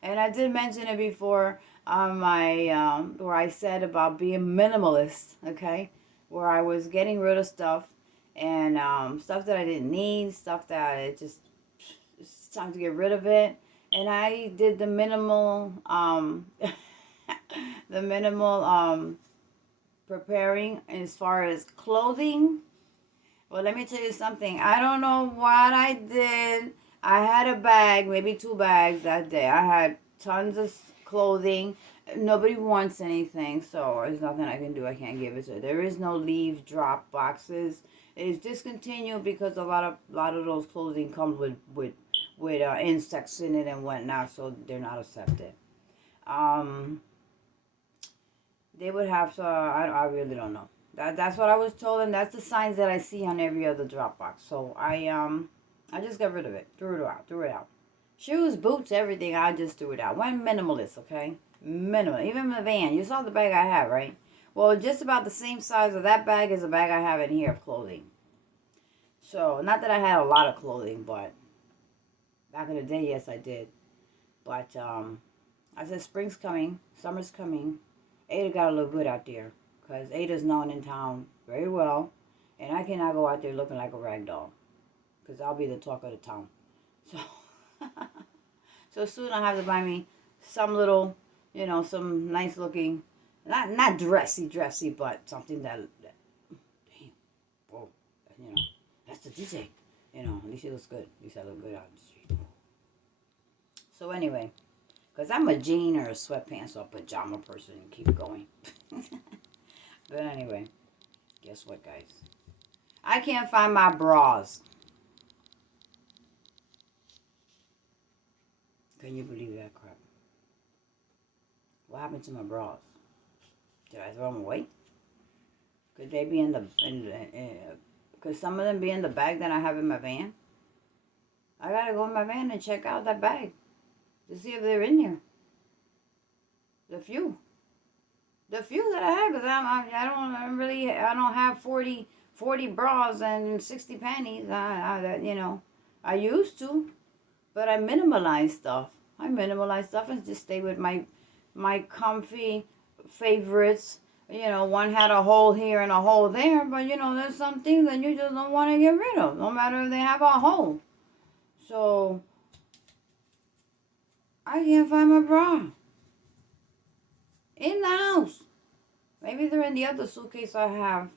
And I did mention it before on my, where I said about being minimalist, okay? Where I was getting rid of stuff and stuff that I didn't need, stuff that it's time to get rid of it. And I did the minimal, preparing as far as clothing. Well, let me tell you something. I don't know what I did. I had a bag, maybe 2 bags that day. I had tons of clothing. Nobody wants anything, so there's nothing I can do. I can't give it to. There is no leave drop boxes. It's discontinued because a lot of those clothing comes with insects in it and whatnot, so they're not accepted. They would have to. I really don't know. That's what I was told, and that's the signs that I see on every other drop box. So I just got rid of it. Threw it out. Shoes, boots, everything, I just threw it out. Went minimalist, okay? Minimal. Even my van. You saw the bag I have, right? Well, just about the same size of that bag is the bag I have in here of clothing. So, not that I had a lot of clothing, but back in the day, yes, I did. But, I said spring's coming. Summer's coming. Ada got to look good out there. Because Ada's known in town very well. And I cannot go out there looking like a rag doll. Because I'll be the talk of the town. So, so soon I'll have to buy me some little, some nice looking, not dressy, but something that damn, whoa, that's the DJ. At least it looks good. At least I look good out the street. So anyway, because I'm a jean or a sweatpants or a pajama person and keep going. But anyway, guess what, guys? I can't find my bras. Can you believe that crap? What happened to my bras? Did I throw them away? Could they be could some of them be in the bag that I have in my van? I gotta go in my van and check out that bag to see if they're in there. The few that I have, because I don't have 40 bras and 60 panties. I used to. But I minimalize stuff. And just stay with my comfy favorites. One had a hole here and a hole there. But, there's some things that you just don't want to get rid of. No matter if they have a hole. So, I can't find my bra. In the house. Maybe they're in the other suitcase I have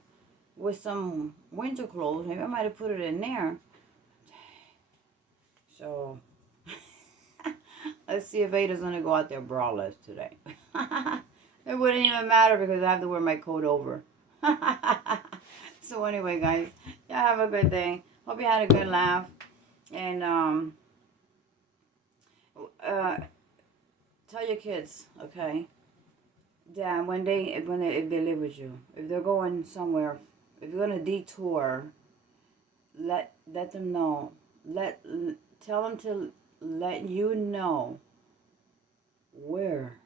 with some winter clothes. Maybe I might have put it in there. So, let's see if Ada's going to go out there braless today. It wouldn't even matter because I have to wear my coat over. So anyway, guys, y'all have a good day. Hope you had a good laugh. And tell your kids, okay, that if they live with you, if they're going somewhere, if you're gonna detour, let them know. Tell them to let you know where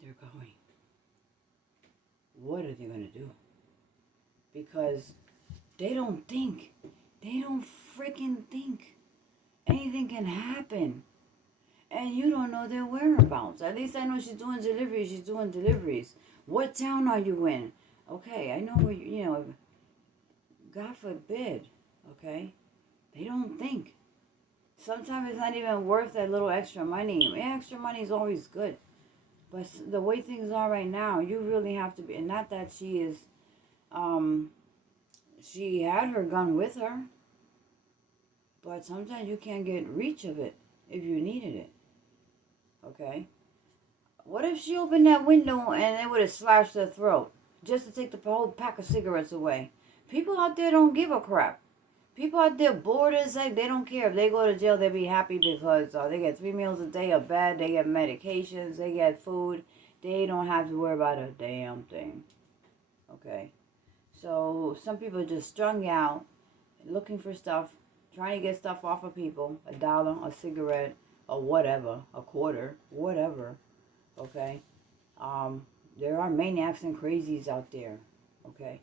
they're going. What are they gonna do? Because they don't think. They don't freaking think. Anything can happen. And you don't know their whereabouts. At least I know she's doing deliveries. She's doing deliveries. What town are you in? Okay, I know where you know, God forbid, okay? They don't think. Sometimes it's not even worth that little extra money. Extra money is always good. But the way things are right now, you really have to be, and not that she is, she had her gun with her, but sometimes you can't get reach of it if you needed it, okay? What if she opened that window and it would have slashed her throat just to take the whole pack of cigarettes away? People out there don't give a crap. People out there bored as heck. They don't care. If they go to jail, they be happy because they get 3 meals a day, a bed, they get medications, they get food. They don't have to worry about a damn thing. Okay? So some people are just strung out, looking for stuff, trying to get stuff off of people. $1, a cigarette, or whatever, a quarter, whatever. Okay? There are maniacs and crazies out there. Okay?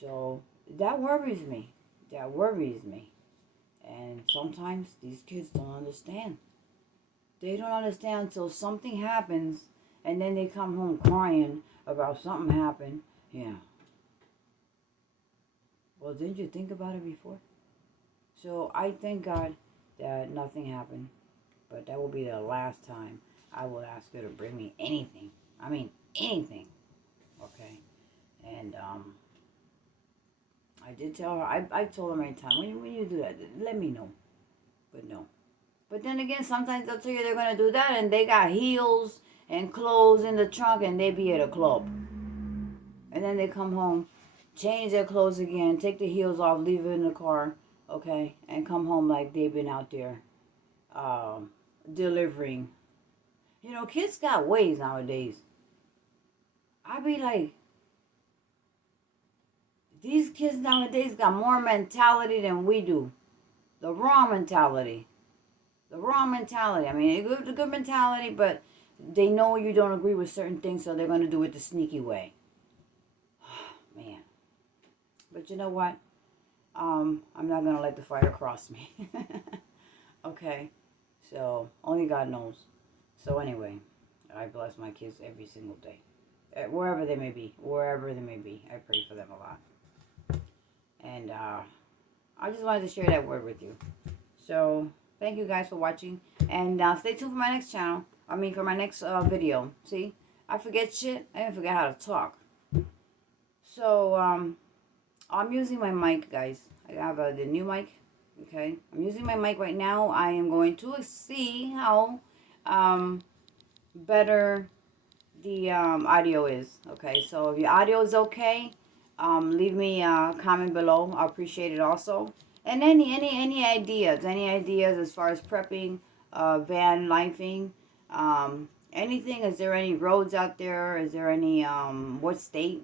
So that worries me. That worries me. And sometimes these kids don't understand. They don't understand until something happens and then they come home crying about something happened. Yeah. Well, didn't you think about it before? So I thank God that nothing happened. But that will be the last time I will ask her to bring me anything. I mean, anything. Okay? And, I did tell her, I told her many times, when you do that, let me know. But no. But then again, sometimes they'll tell you they're going to do that and they got heels and clothes in the trunk and they be at a club. And then they come home, change their clothes again, take the heels off, leave it in the car, okay, and come home like they've been out there delivering. You know, kids got ways nowadays. I be like, these kids nowadays got more mentality than we do. The wrong mentality. The wrong mentality. I mean, it's a good mentality, but they know you don't agree with certain things, so they're going to do it the sneaky way. Man. But you know what? I'm not going to let the fire cross me. Okay? So, only God knows. So anyway, I bless my kids every single day. Wherever they may be. Wherever they may be. I pray for them a lot. And I just wanted to share that word with you. So, thank you guys for watching. And stay tuned for my next channel. For my next video. See? I forget shit. I even forget how to talk. So, I'm using my mic, guys. I have the new mic. Okay? I'm using my mic right now. I am going to see how better the audio is. Okay? So, if your audio is okay, leave me a comment below. I appreciate it also. And any ideas as far as prepping, van lifing, anything. Is there any roads out there? Is there any what state?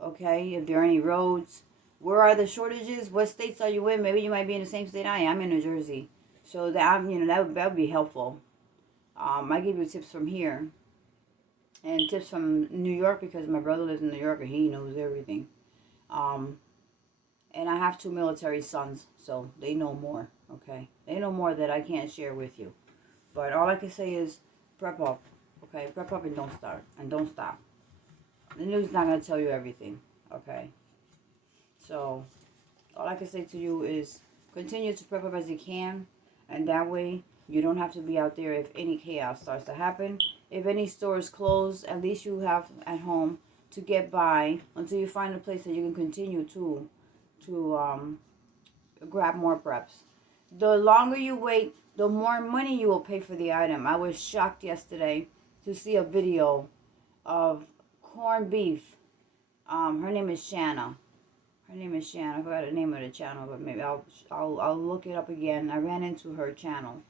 Okay, if there are any roads, where are the shortages? What states are you in? Maybe you might be in the same state I am. I'm in New Jersey, so that that would be helpful. I give you tips from here and tips from New York because my brother lives in New York and he knows everything. And I have 2 military sons, so they know more, okay? They know more that I can't share with you. But all I can say is prep up, okay? Prep up and don't start, and don't stop. The news is not going to tell you everything, okay? So all I can say to you is continue to prep up as you can, and that way you don't have to be out there if any chaos starts to happen. If any stores close, at least you have at home to get by until you find a place that you can continue to grab more preps. The longer you wait, the more money you will pay for the item. I was shocked yesterday to see a video of corned beef. Her name is Shanna. Her name is Shanna. I forgot the name of the channel, but maybe I'll look it up again. I ran into her channel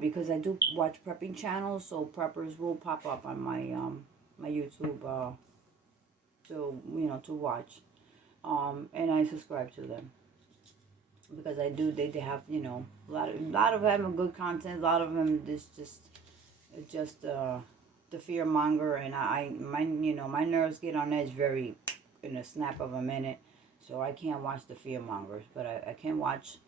because I do watch prepping channels, so preppers will pop up on my my YouTube to watch. And I subscribe to them because I do. They have a lot of them are good content. A lot of them just the fear monger, and my nerves get on edge very in a snap of a minute. So I can't watch the fear mongers, but I can watch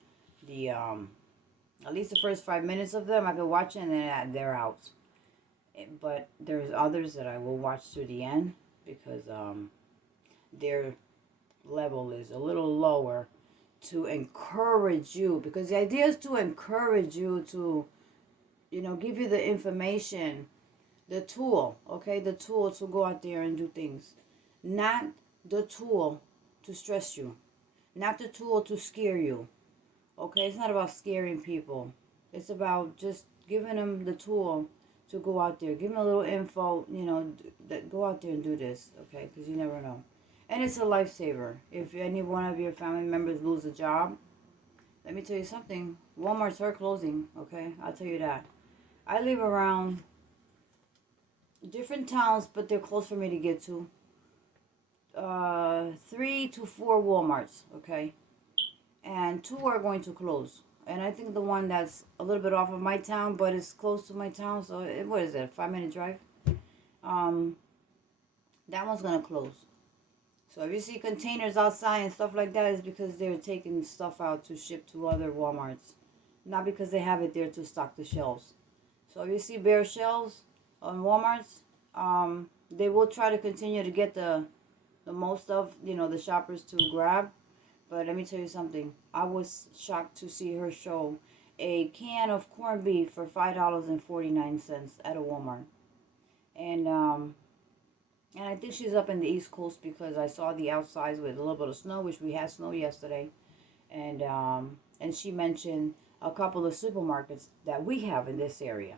the at least the first 5 minutes of them. I can watch it and then they're out. But there's others that I will watch to the end because their level is a little lower to encourage you, because the idea is to encourage you to give you the information, the tool, okay, the tool to go out there and do things, not the tool to stress you, not the tool to scare you, okay. It's not about scaring people. It's about just giving them the tool to go out there, give them a little info, that go out there and do this, okay, because you never know. And it's a lifesaver. If any one of your family members lose a job, let me tell you something. Walmart's are closing, okay? I'll tell you that. I live around different towns, but they're close for me to get to. 3 to 4 Walmarts, okay? And 2 are going to close. And I think the one that's a little bit off of my town, but it's close to my town, so what is it, a 5-minute drive? That one's going to close. So if you see containers outside and stuff like that, it's because they're taking stuff out to ship to other Walmarts. Not because they have it there to stock the shelves. So if you see bare shelves on Walmarts, they will try to continue to get the most of, the shoppers to grab. But let me tell you something. I was shocked to see her show a can of corned beef for $5.49 at a Walmart. And I think she's up in the East Coast because I saw the outsides with a little bit of snow, which we had snow yesterday. And she mentioned a couple of supermarkets that we have in this area.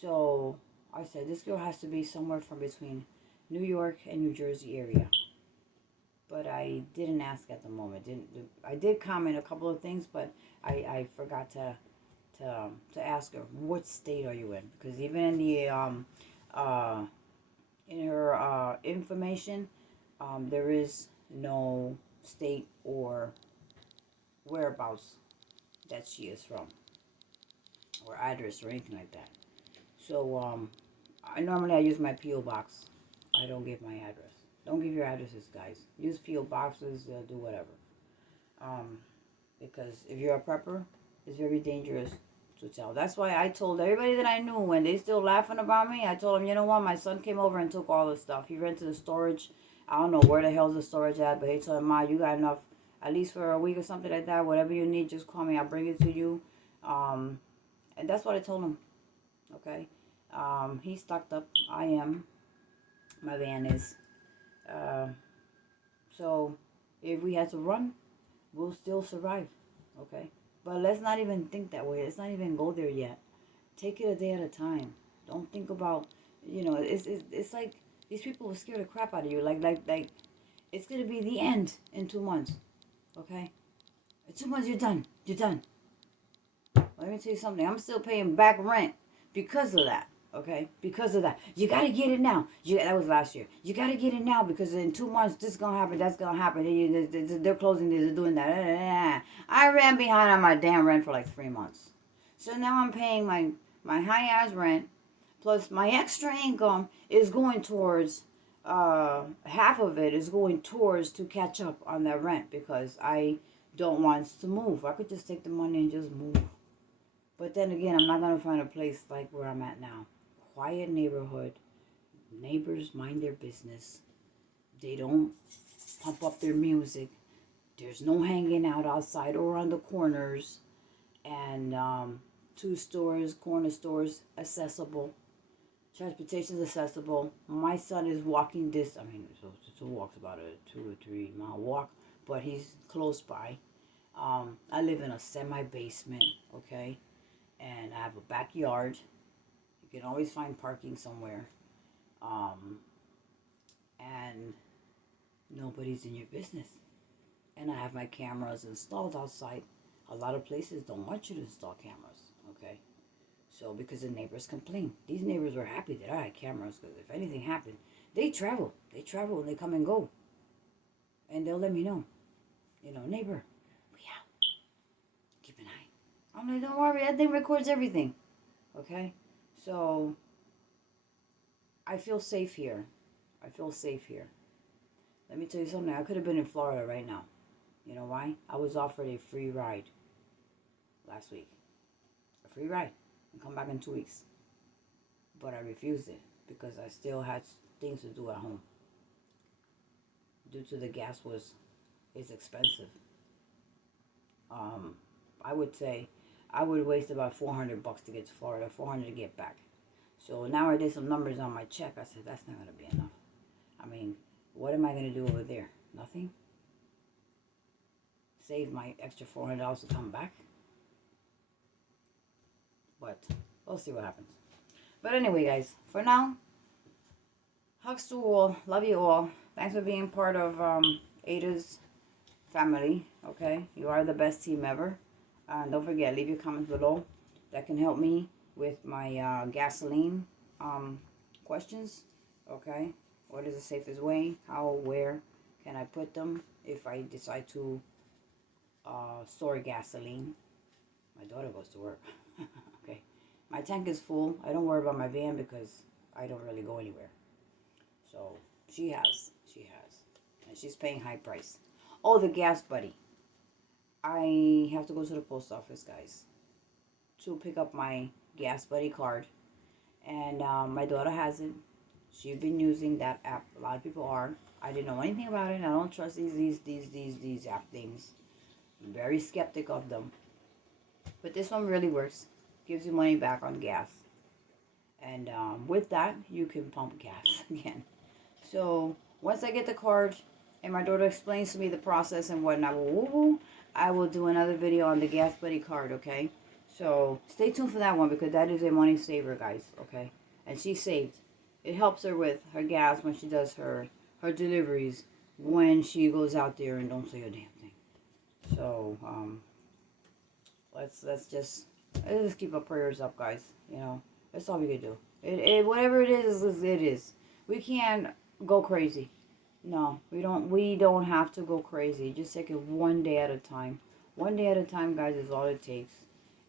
So I said, this girl has to be somewhere from between New York and New Jersey area. But I didn't ask at the moment. I did comment a couple of things, but I forgot to ask her, what state are you in? Because even in the in her information, there is no state or whereabouts that she is from, or address or anything like that. So I normally use my P.O. box. I don't give my address. Don't give your addresses, guys. Use P.O. boxes. Do whatever. Because if you're a prepper, it's very dangerous to tell. That's why I told everybody that I knew, when they still laughing about me, I told them, you know what, my son came over and took all the stuff. He rented the storage. I don't know where the hell's the storage at, but he told him, Ma, you got enough, at least for a week or something like that. Whatever you need, just call me. I'll bring it to you. And that's what I told him. Okay. He's stocked up. I am. My van is. So if we had to run, we'll still survive. Okay. But let's not even think that way. Let's not even go there yet. Take it a day at a time. Don't think about, it's like these people will scare the crap out of you. Like it's going to be the end in 2 months. Okay? In 2 months, you're done. You're done. Let me tell you something. I'm still paying back rent because of that. Okay? Because of that. You got to get it now. That was last year. You got to get it now because in 2 months, this is going to happen. That's going to happen. They're closing this. They're doing that. I ran behind on my damn rent for like 3 months. So now I'm paying my high-ass rent. Plus my extra income is going towards, half of it is going towards to catch up on that rent because I don't want to move. I could just take the money and just move. But then again, I'm not going to find a place like where I'm at now. Quiet neighborhood. Neighbors mind their business. They don't pump up their music. There's no hanging out outside or on the corners. And 2 stores, corner stores, accessible. Transportation is accessible. My son is walking this. I mean, so walks about a 2 or 3 mile walk, but he's close by. I live in a semi-basement, okay? And I have a backyard. You can always find parking somewhere. And nobody's in your business. And I have my cameras installed outside. A lot of places don't want you to install cameras, okay? So, because the neighbors complain. These neighbors were happy that I had cameras, because if anything happened, they travel. They travel and they come and go. And they'll let me know. You know, neighbor, we out. Keep an eye. I'm like, don't worry, that thing records everything. Okay? So, I feel safe here. I feel safe here. Let me tell you something. I could have been in Florida right now. You know why? I was offered a free ride last week. A free ride. And come back in 2 weeks. But I refused it because I still had things to do at home. Due to the gas is expensive. I would say I would waste about $400 to get to Florida, $400 to get back. So now I did some numbers on my check. I said, that's not going to be enough. I mean, what am I going to do over there? Nothing? Save my extra $400 to come back? But we'll see what happens. But anyway, guys, for now, hugs to all. Love you all. Thanks for being part of Ada's family. Okay? You are the best team ever. And don't forget, leave your comments below. That can help me with my gasoline questions. Okay? What is the safest way? How, where can I put them if I decide to store gasoline? My daughter goes to work. Okay. My tank is full. I don't worry about my van because I don't really go anywhere. So she has. And she's paying high price. Oh, the gas buddy. I have to go to the post office, guys, to pick up my gas buddy card. And my daughter has it. She's been using that app. A lot of people are. I didn't know anything about it. I don't trust these app things. I'm very skeptic of them. But this one really works. Gives you money back on gas. And with that, you can pump gas again. So once I get the card and my daughter explains to me the process and whatnot, I will do another video on the gas buddy card, okay? So stay tuned for that one because that is a money saver, guys, okay? And she saved. It helps her with her gas when she does her deliveries, when she goes out there and don't say a damn thing. So let's just keep our prayers up, guys. You know, that's all we can do. Whatever it is, it is. We can't go crazy. No, we don't have to go crazy. Just take it one day at a time. One day at a time, guys, is all it takes.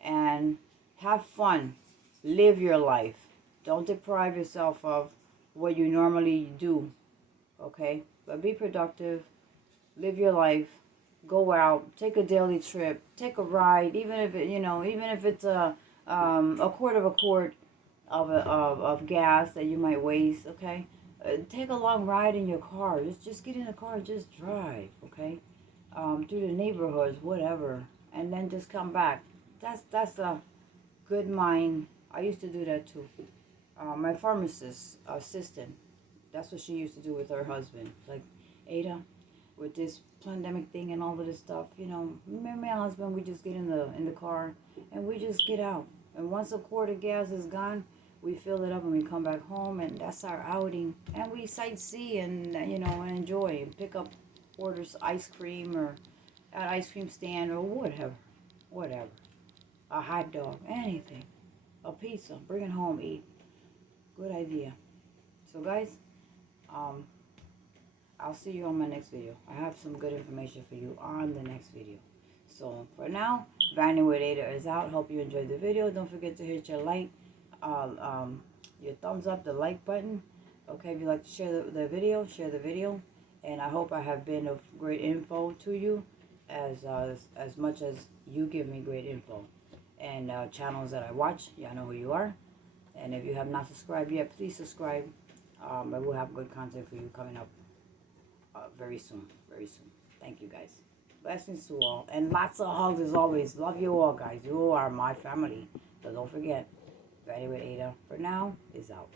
And have fun. Live your life. Don't deprive yourself of what you normally do. Okay? But be productive. Live your life. Go out. Take a daily trip. Take a ride. Even if it's a quarter of a quart of gas that you might waste. Okay? Take a long ride in your car. Just get in the car and just drive. Okay? Through the neighborhoods, whatever, and then just come back. That's a good mind. I used to do that too. My pharmacist assistant, that's what she used to do with her husband. Like, Ada, with this pandemic thing and all of this stuff, you know, me and my husband, we just get in the car and we just get out. And once a quart of gas is gone, we fill it up and we come back home, and that's our outing. And we sightsee and and enjoy and pick up orders ice cream or at ice cream stand or whatever. A hot dog, anything. A pizza, bring it home, eat. Good idea. So guys, I'll see you on my next video. I have some good information for you on the next video. So for now, Vanlifer with Ada is out. Hope you enjoyed the video. Don't forget to hit your your thumbs up, the like button. Okay, if you like to share the video, share the video. And I hope I have been of great info to you, as much as you give me great info. And channels that I watch, y'all know who you are. And if you have not subscribed yet, please subscribe. I will have good content for you coming up very soon. Thank you, guys. Blessings to all. And lots of hugs as always. Love you all, guys. You are my family. So don't forget, Vanlifer with Ada, for now, is out.